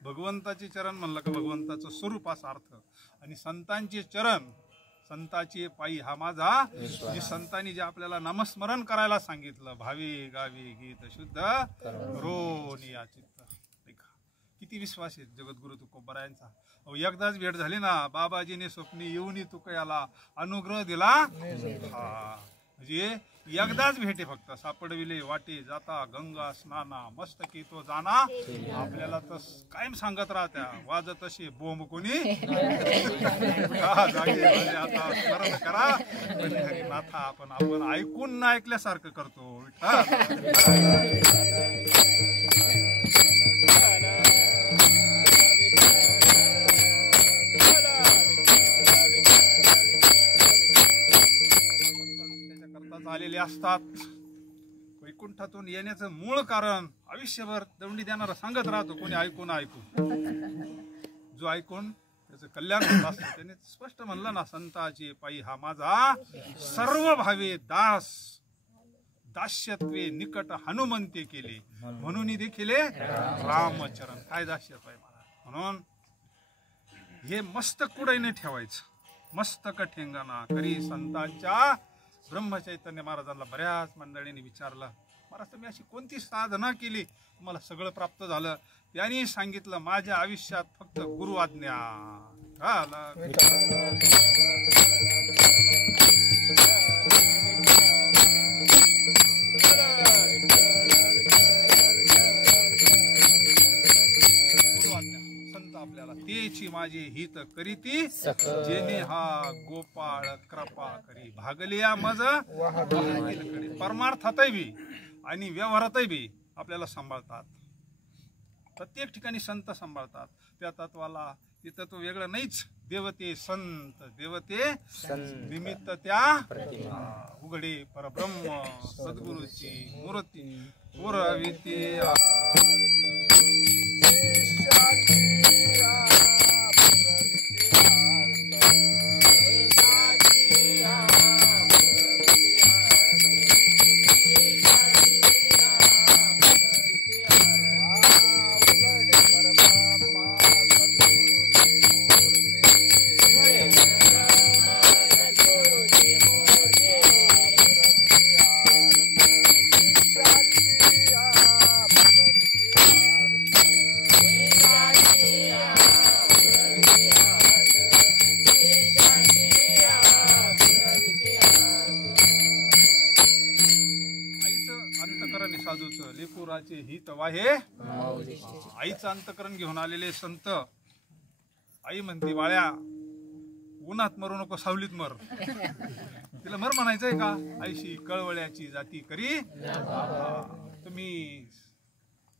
भगवंताचे चरण म्हणलं का भगवंताचं स्वरूप असा अर्थ. आणि संतांचे चरण, संताचे पायी हा माझा म्हणजे संतांनी जे आपल्याला नामस्मरण करायला सांगितलं, भावी गावी गीत शुद्ध रोनी या चित्त. किती विश्वास आहे जगद्गुरु तुकोबारायांचा. एकदाच भेट झाली ना, बाबाजीने स्वप्नी येऊन तुकयाला अनुग्रह दिला. हा म्हणजे एकदाच भेटे फक्त. सापडविले वाटे जाता गंगा स्नाना, मस्तकी तो जाना. आपल्याला तर कायम सांगत राहत्या, वाजत असे बोंब कोणी जागे आता स्मरण करा. पण नाथा आपण ऐकून ना ऐकल्यासारखं करतो. आलेले असतात. वैकुंठातून येण्याचं मूळ कारण आयुष्यभर दंडी देणारा सांगत राहतो, कोणी ऐकून जो ऐकून त्याचं कल्याण होत असतं. त्याने स्पष्ट म्हणलं ना, संताची पायी हा माझा सर्व भावे दास, दास्यत्वे निकट हनुमंते केले, म्हणून देखील रामचरण. काय दास्यत्व आहे मला. म्हणून हे मस्तक कुठे नाही ठेवायचं, मस्तक ठेंगणा करी संतांच्या. ब्रह्मचैतन्य महाराजांना बऱ्याच मंडळींनी विचारलं, महाराज तुम्ही अशी कोणती साधना केली तुम्हाला सगळं प्राप्त झालं. त्यांनी सांगितलं, माझ्या आयुष्यात फक्त गुरु आज्ञा. संत आपल्याला तेची माझे हित करीती, जेने हा गोपाळ कृपा करी. भागलिया मज परमार्थातही बी आणि व्यवहारातही बी आपल्याला सांभाळतात. प्रत्येक ठिकाणी संत सांभाळतात. त्या तत्वाला ते तत्व वेगळं नाहीच. देवते संत, देवते निमित्त त्या उघडे परब्रह्म सद्गुरूची मूर्ती पुरविती. हित वाहे आईचं अंतकरण घेऊन आलेले संत. आई म्हणते बाळ्या उन्हात मरू नको सावलीत मर. तिला मर म्हणायचंय का? आईशी कळवळ्याची जाती करी. तुम्ही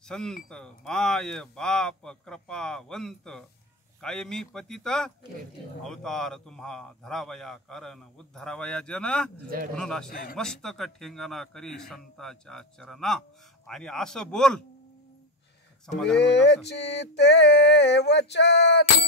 संत माय बाप कृपावंत कायमी पतित अवतार तुम्हा धरावया कारण उद्धरावया जन. म्हणून अशी मस्तक ठेंगणा करी संताच्या चरणा. आणि असं बोल समाधान होईल असं. ते वचन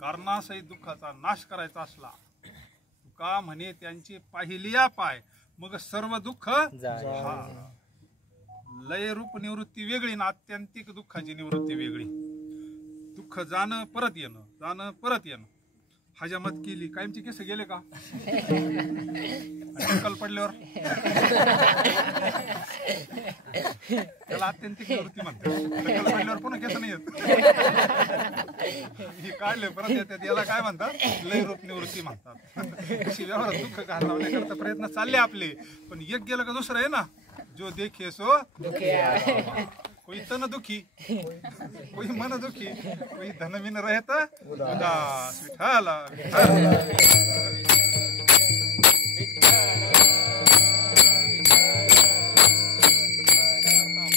कारणासहित दुःखाचा नाश करायचा असला तुका म्हणे त्यांची पाहिलिया पाय मग सर्व दुःख. लय रूप निवृत्ती वेगळी ना आत्यंतिक दुःखाची निवृत्ती वेगळी. दुःख जाणं परत येणं जाणं परत येणं. हजामत केली कायमचे केस गेले का? टक्कल पडल्यावर त्याला आत्यंतिक निवृत्ती म्हणतात. टक्कल पडल्यावर पुन्हा केस नाही येत. हे काढले परत येतात याला काय म्हणतात? लय रूप निवृत्ती म्हणतात. अशी व्यवहारात दुःख घालवण्याकरता प्रयत्न चालले आपले. पण एक गेलं का दुसरं आहे ना. जो देखे सो कोई तन दुखी कोई मन दुखी कोई धन बिन रहत उदास. विठ्ठल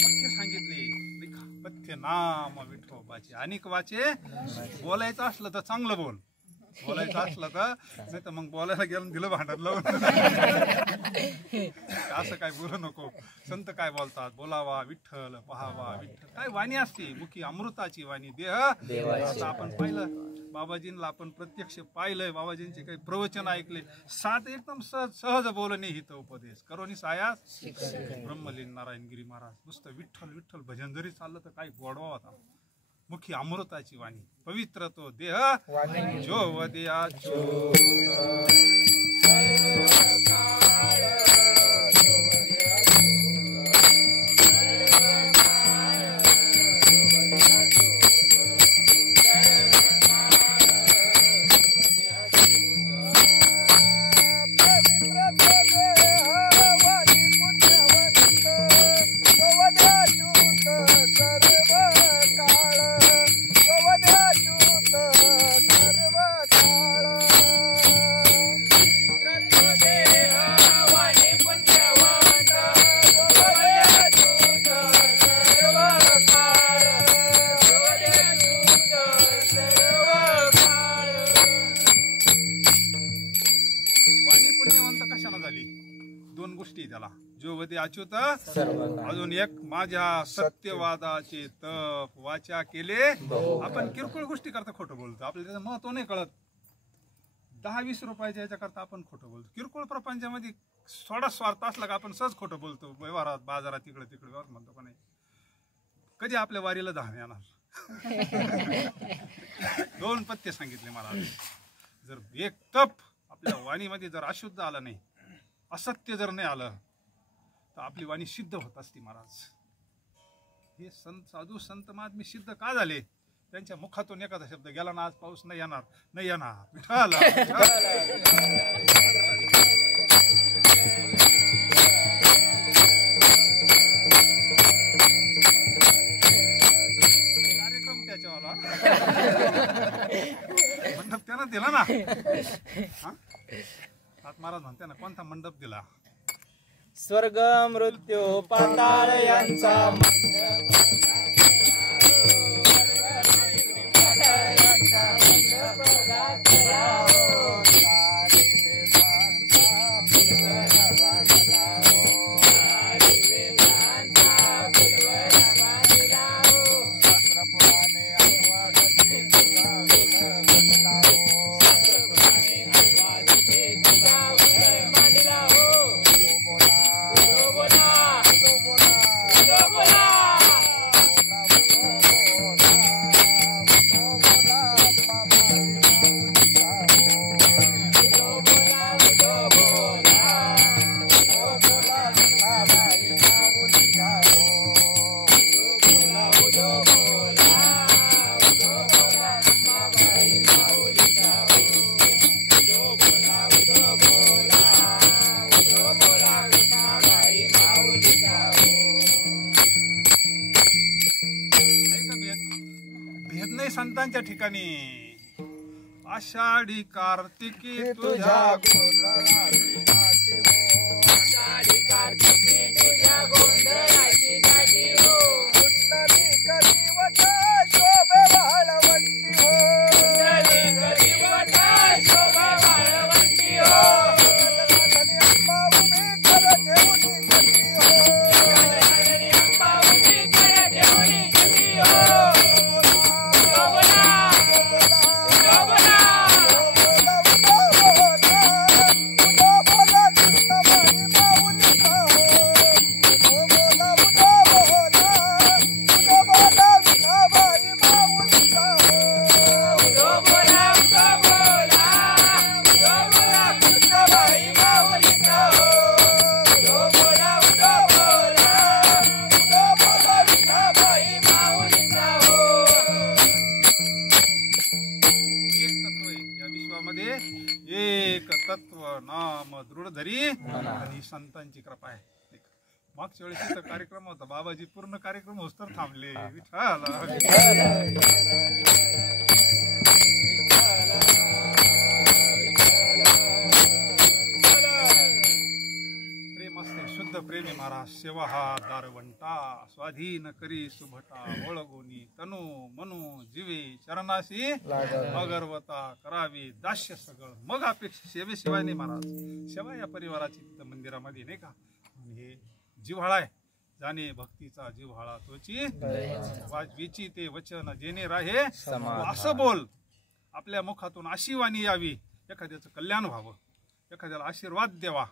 पथ्य सांगितले. पथ्य नाम विठोबाचे अनेक वाचे. बोलायचं असलं तर चांगलं बोल. बोलायचं असलं तर नाही तर मग बोलायला गेलं दिलं भांडण लावून. असं काय बोलू नको. संत काय बोलतात? बोलावा विठ्ठल पहावा विठ्ठल. काय वाणी असते मुखी अमृताची वाणी देह. आता आपण पाहिलं बाबाजींना आपण प्रत्यक्ष पाहिलंय. बाबाजींचे काही प्रवचन ऐकले. सात एकदम सहज बोलणे हित उपदेश करोनी सायास ब्रह्मलीन नारायणगिरी महाराज. नुसतं विठ्ठल विठ्ठल भजन जरी चाललं तर काय गोडवा होता. मुखी अमृताची वाणी पवित्र तो देह जो वदया अच्युत. अजून एक माझ्या सत्यवादाचे तप वाचा केले. आपण किरकोळ गोष्टी करता खोटं बोलतो. आपल्याला त्याचं महत्व नाही कळत. 10-20 रुपयाच्या याच्या करता आपण खोटं बोलतो. किरकोळ प्रपंचामध्ये थोडा स्वार्थ असला का आपण सहज खोटं बोलतो. व्यवहारात बाजारात इकडे तिकडे व्यवहार म्हणतो का नाही. कधी आपल्या वारीला धान येणार. 2 पथ्य सांगितले मला. जर एक तप आपल्या वाणीमध्ये जर अशुद्ध आलं नाही असत्य जर नाही आलं तर आपली वाणी सिद्ध होत असते महाराज. हे संत साधू संत महात्मे सिद्ध का झाले? त्यांच्या मुखातून एखादा शब्द गेला ना, आज पाऊस नाही येणार, नाही येणार. विठ्ठल कार्यक्रम त्याच्यावाला मंडप त्यानं दिला ना. हात महाराज म्हणते ना, कोणता मंडप दिला? स्वर्ग मृत्यू पाताळ यांचा संतांच्या ठिकाणी. आषाढी कार्तिकी तुझ्या आषाढी कार्तिकी तुझ्या गोंधळाची दाटी हो. कुंडली कलिवता शोभे वाळवंटी हो. कुंडली कलिवता शोभे वाळवंटी हो. गगनातली अंबा उभी कर ठेवली कटी हो. गगनातली अंबा उभी कर ठेवली कटी हो. एक तत्व नाम दृढ धरी आणि संतांची कृपा आहे. मागच्या वेळेस इथं कार्यक्रम होता, बाबाजी पूर्ण कार्यक्रम होस तर थांबले. विठ्ठल प्रेम असते शुद्ध प्रेमी महाराज. सेवा हा दारवंटा स्वाधीन करी सुभटा. ओळगोनी तनु मनु जीवे चरणाशी अगरवता करावी दास्य सगळ. मग अपेक्षा सेवेशिवाय नाही महाराज. सेवा या परिवाराची तिथं मंदिरामध्ये नाही का. हे जिव्हाळा आहे, जाणे भक्तीचा जिव्हाळा तोची वाचवीची ते वचन जेणे राहे असं बोल. आपल्या मुखातून अशी वाणी यावी, एखाद्याचं कल्याण व्हावं, एखाद्याला आशीर्वाद द्यावा.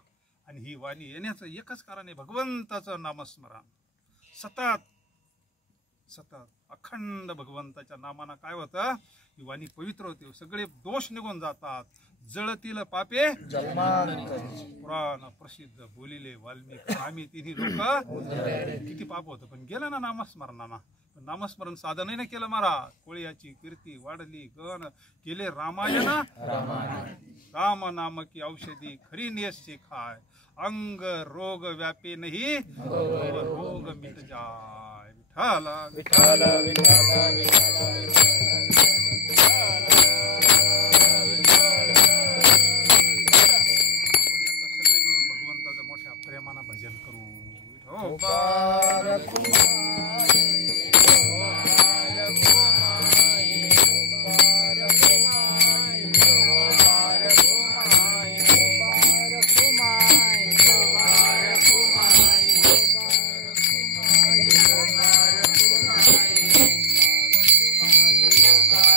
आणि ही वाणी येण्याचं एकच कारण आहे, भगवंताचं नामस्मरण. सतत सतत अखंड भगवंताच्या नामानं काय होतं, ही वाणी पवित्र होते, सगळे दोष निघून जातात. जळतील पापे पुराण प्रसिद्ध बोलिले वाल्मिक. आम्ही तिन्ही लोक किती पाप होतं, पण गेलं ना नामस्मरणाना. पण नामस्मरण साधनही नाही केलं महाराज. कोळ्याची कीर्ती वाढली, गण केले रामायण. राम नाम की औषधी खरी नेसची खाय. अंग रोग व्यापे नाही रोग मिट जाय. विठ्ठल सगळे मिळून भगवंताचं मोठ्या प्रेमानं भजन करू. Bye.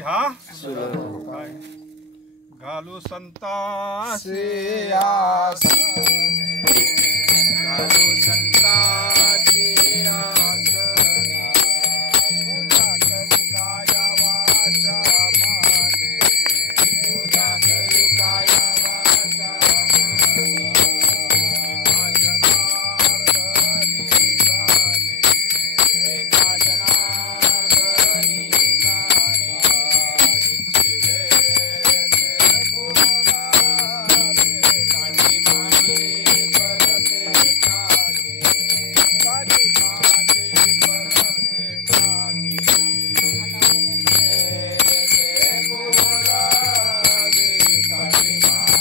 तरी हा काय घालू संतासे घालू संताचे आसने, पूजा करू काया वाचा माने, पूजा करू काया वाचा माने, जनार्दनी गाणे, एका जनार्दनी गाणे, इच्छिले ते पुरावे, काठी मागे परते टाके, काठी मागे परते टाके, ते पुरावे, काठी मागे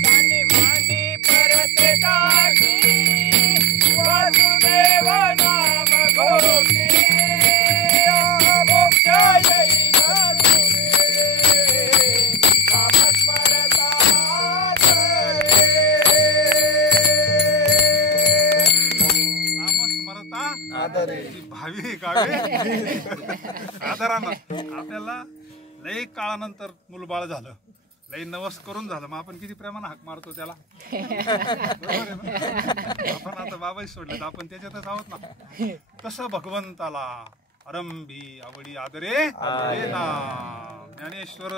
सांडी मांडी परते टाकी, वासुदेव नाम घोषी, मोक्ष येई वासुदेव, नामस्मरता नामस्मरता आदरे ती भावी गावे आदरानं आपल्याला लई काळानंतर मुलबाळ झालं, लई नवस करून झालं, मग आपण किती प्रेमानं हाक मारतो त्याला. बरोबर आहे ना? आपण आता बाबाही सोडले तर आपण त्याच्यातच आहोत ना. तसं भगवंताला आरंभी आवडी आदरे ना ज्ञानेश्वर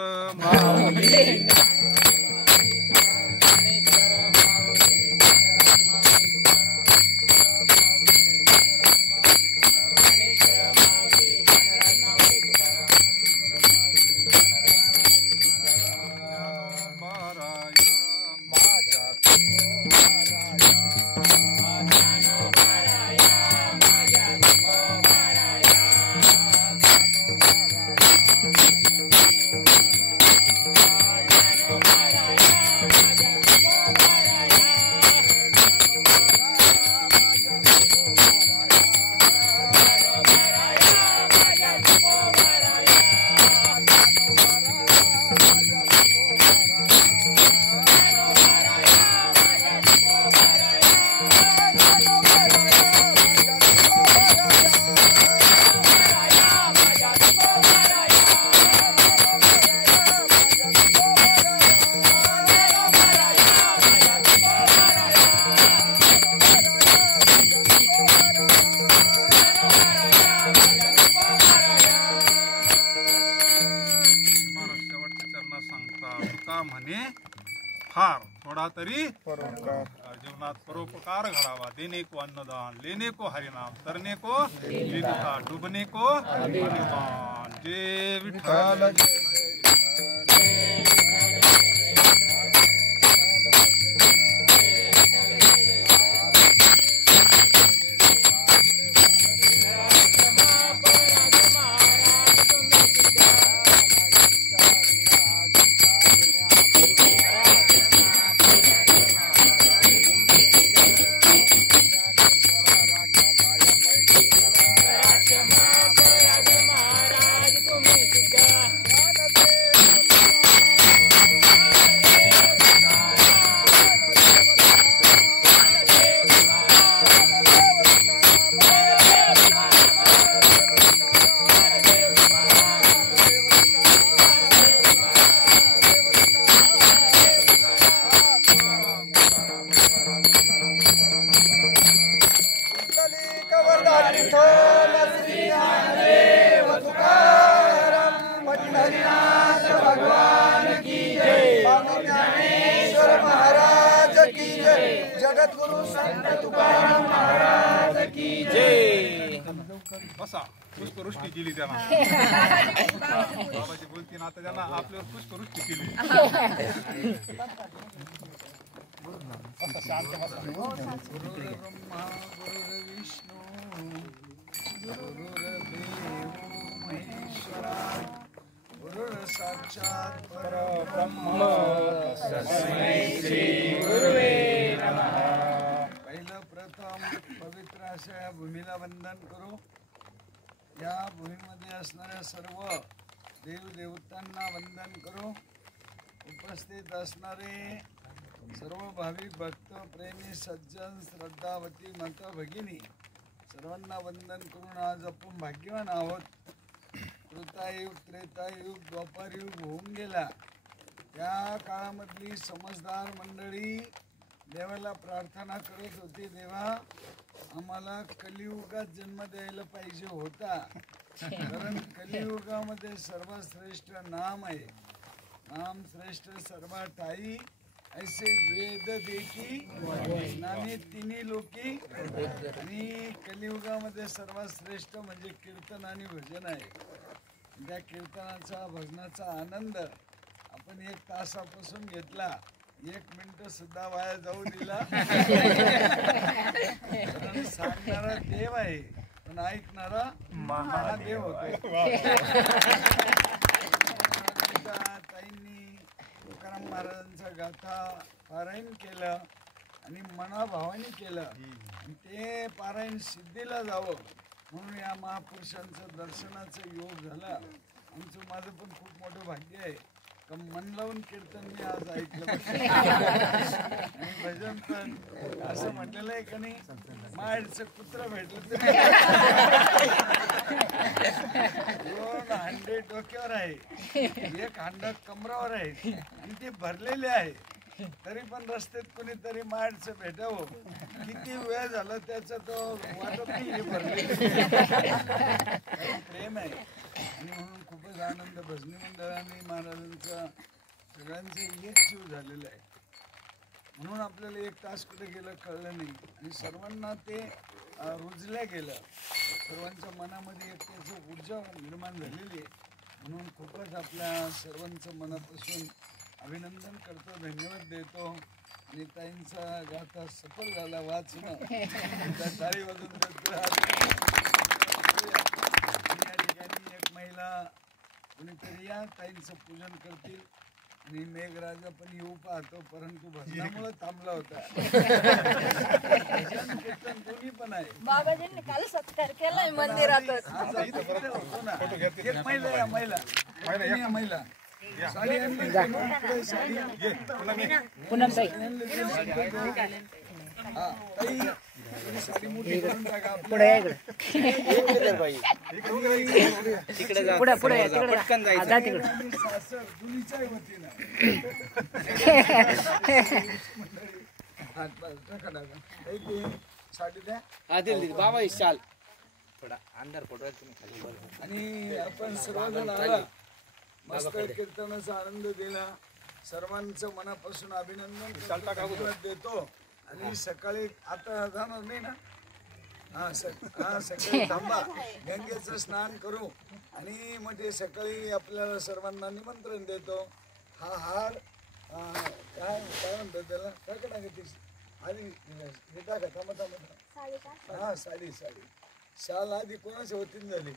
म्हणे फार थोडा तरी जीवनात परोपकार घडावा, देणे को अन्नदान, लेने को हरिनाम, तरने को विद्या, डुबने को अभिमान. जे विठ्ठल जगद्गुरु संत तुकाराम महाराज की जय. बसा पुष्पवृष्टी केली त्यांना. बाबाजी बोलतील आता त्यांना आपल्यावर पुष्पवृष्टी केली. गुरुर्ब्रह्मा गुरुर्विष्णू गुरुर्देव महेश्वरा गुरुर्साक्षात् परब्रह्म तस्मै श्री गुरुवे नमः. पहिलं प्रथम पवित्र अशा या भूमीला वंदन करू. या भूमीमध्ये असणाऱ्या सर्व देवदेवतांना वंदन करू. उपस्थित असणारे सर्व भाविक भक्त प्रेमी सज्जन श्रद्धावती माता भगिनी सर्वांना वंदन करून आज आपण भाग्यवान आहोत. कृतायुग त्रेतायुग द्वापारयुग होऊन गेला. त्या काळामधली समजदार मंडळी देवाला प्रार्थना करत होती, देवा आम्हाला कलियुगात जन्म द्यायला पाहिजे होता, कारण कलियुगामध्ये सर्वात श्रेष्ठ नाम आहे. नाम श्रेष्ठ सर्वात ठाई ऐसे वेद देखी नामे तिन्ही लोकी. आणि कलियुगामध्ये सर्वात श्रेष्ठ म्हणजे कीर्तन आणि भजन आहे. त्या कीर्तनाचा भजनाचा आनंद आपण 1 तासापासून घेतला, 1 मिनिट सुद्धा वाया जाऊ दिला. कारण सांगणारा देव आहे पण ऐकणारा महादेव होतो. ताईंनी तुकाराम महाराजांचा गाथा पारायण केलं आणि मनाभावाने केलं, आणि ते पारायण सिद्धीला जावं म्हणून या महापुरुषांचं दर्शनाचं योग झाला. माझं पण खूप मोठं भाग्य आहे का मन लावून कीर्तन मी आज ऐकलं. आणि भजन पण असं म्हटलेलं आहे का नाही, माडचं कुत्र भेटलं तरी 2 हांडे डोक्यावर आहे, 1 हांडा कमरावर आहे आणि ते भरलेले आहे. तरी पण रस्त्यात कोणीतरी माडचं भेटावं, किती वेळ झाला त्याचा तो वाटत नाही भरलेले प्रेम आहे. आणि म्हणून खूपच आनंद भजनी मंडळाने महाराजांचा सगळ्यांचा एक जीव झालेला आहे. म्हणून आपल्याला 1 तास कुठे गेलं कळलं नाही आणि सर्वांना ते रुजल्या गेलं. सर्वांच्या मनामध्ये एक त्याची ऊर्जा निर्माण झालेली आहे. म्हणून खूपच आपल्या सर्वांचं मनापासून अभिनंदन करतो, धन्यवाद देतो. आणि ताईंचा गाथा सफल झाला वाचणं, टाळी वाजून देतो. या ठिकाणी एक महिला कुणीतरी या ताईंचं पूजन करतील आणि मेघराजा पण येऊ पाहतो, परंतु भजनामुळे थांबला होता. भजन कीर्तन दोन्ही पण आहे. बाबाजींनी काल सत्कार केलाय मंदिरातच. होतो ना, एक महिला या महिला साडी आणली, साडी साडी मोठी करून टाका. सासर दुनीच्या वतीनं साडी द्या बाबा शाल थोडा अंधार पडवा तुम्ही. आणि आपण सर्वजण आला, मस्त कीर्तनाचा आनंद दिला. सर्वांचं मनापासून अभिनंदन देतो. आणि सकाळी आता जाणार नाही ना, सकाळी थांबा, गंगेचं स्नान करू आणि मग ते सकाळी आपल्याला सर्वांना निमंत्रण देतो. हा हार काय म्हणतात त्याला, काय का टाकायची आधी हे टाका, थांबा. हा साडी शाल आधी कोणाच्या वतीने झाली,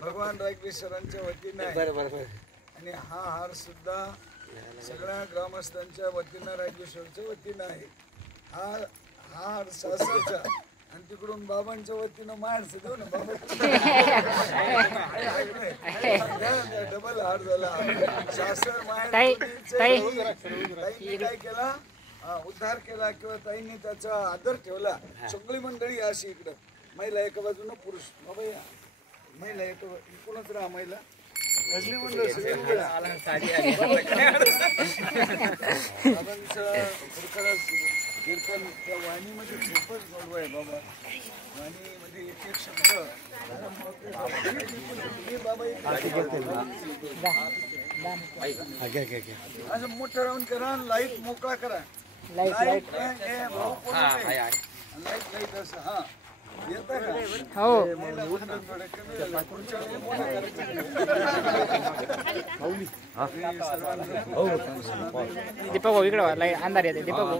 भगवान रायकेश्वरांच्या वतीने आहे. आणि हा हार सुद्धा सगळ्या ग्रामस्थांच्या वतीनं रायकेश्वरच्या वतीनं आहे. हा हार सासरचा आणि तिकडून बाबांच्या वतीनं माहेरचं देऊ ना बाबा. डबल हार झाला. सासर माहेर काय केला, उद्धार केला किंवा ताईंनी त्याचा आदर ठेवला. सगळी मंडळी अशी इकडं, महिला एका बाजूनं पुरुष. बाबा या महिला इकडूनच राहा, महिला भजनी मंडळ सगळे कीर्तन त्या वाणीमध्ये खूपच गोडवा आहे बाबा. वाणीमध्ये एक शब्द असं मोठं राऊंड करा, लाईट मोकळा करा. लाईट लाईट असं हा येत हो. दीपक भाऊ इकडे अंधार येते. दीपक भाऊ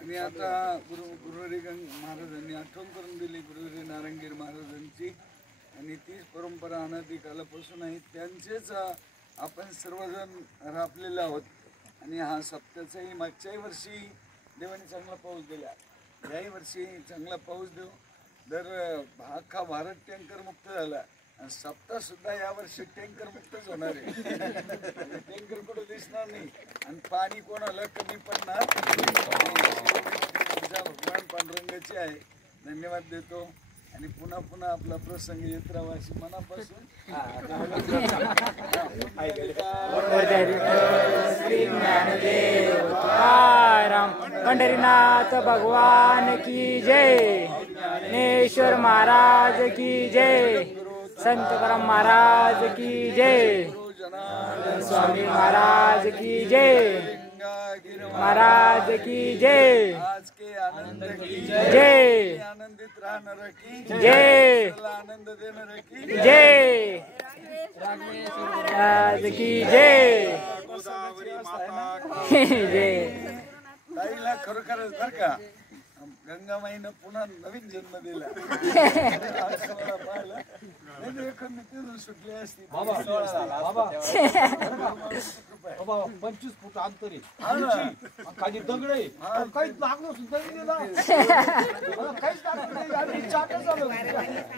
आणि आता गुरुहरी महाराजांनी आठवण करून दिली, गुरुहरी नारायणगीर महाराजांची. आणि तीच परंपरा अनादी कालापासून आहे. त्यांचेच आपण सर्वजण राबलेले आहोत. आणि हा सप्त्याचाही मागच्याही वर्षी देवाने चांगला पाऊस दिला, याही वर्षी चांगला पाऊस देऊ. दर अख्खा भारत टँकर मुक्त झाला आणि सप्ताह सुद्धा यावर्षी टँकर मुक्तच होणार आहे. टँकर कुठं दिसणार नाही आणि पाणी कोणाला कमी पडणार भगवान पांडुरंगाची आहे. धन्यवाद देतो आणि पुन्हा पुन्हा आपला प्रसंग येत राहावा अशी मनापासून श्री ज्ञानदेव तुकाराम पंढरीनाथ भगवान की जय. ज्ञानेश्वर महाराज की जय. संत परम महाराज की जय. स्वामी महाराज की जय. महाराज की जय. आज के आनंद की जय. आनंदित राहणार की जय. आनंद देणार की जय. महाराज की जय. गोदावरी माता जय. ताईला खरोखरच बर का गंगामाईनं पुन्हा नवीन जन्म दिला. आज मला पाहिलं नाही तर एखाद मी तिथून सुटली असती. बाबा 25 फूट अंतर आहे हा ना. खाली दगड आहे काहीच लागलं सुद्धा नाही दिला. काहीच लागलं नाही आणि चाटच झालं.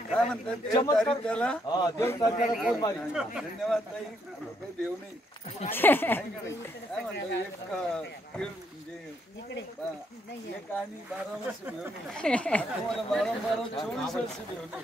काय म्हणतात चमत्कार त्याला. हा देव तात्याला फोन मारी. धन्यवाद ताई. काही देव नाही. काय म्हणतात एक म्हणजे एक आणि 12 वर्ष देव नाही. तुम्हाला 12 24 वर्ष देव नाही.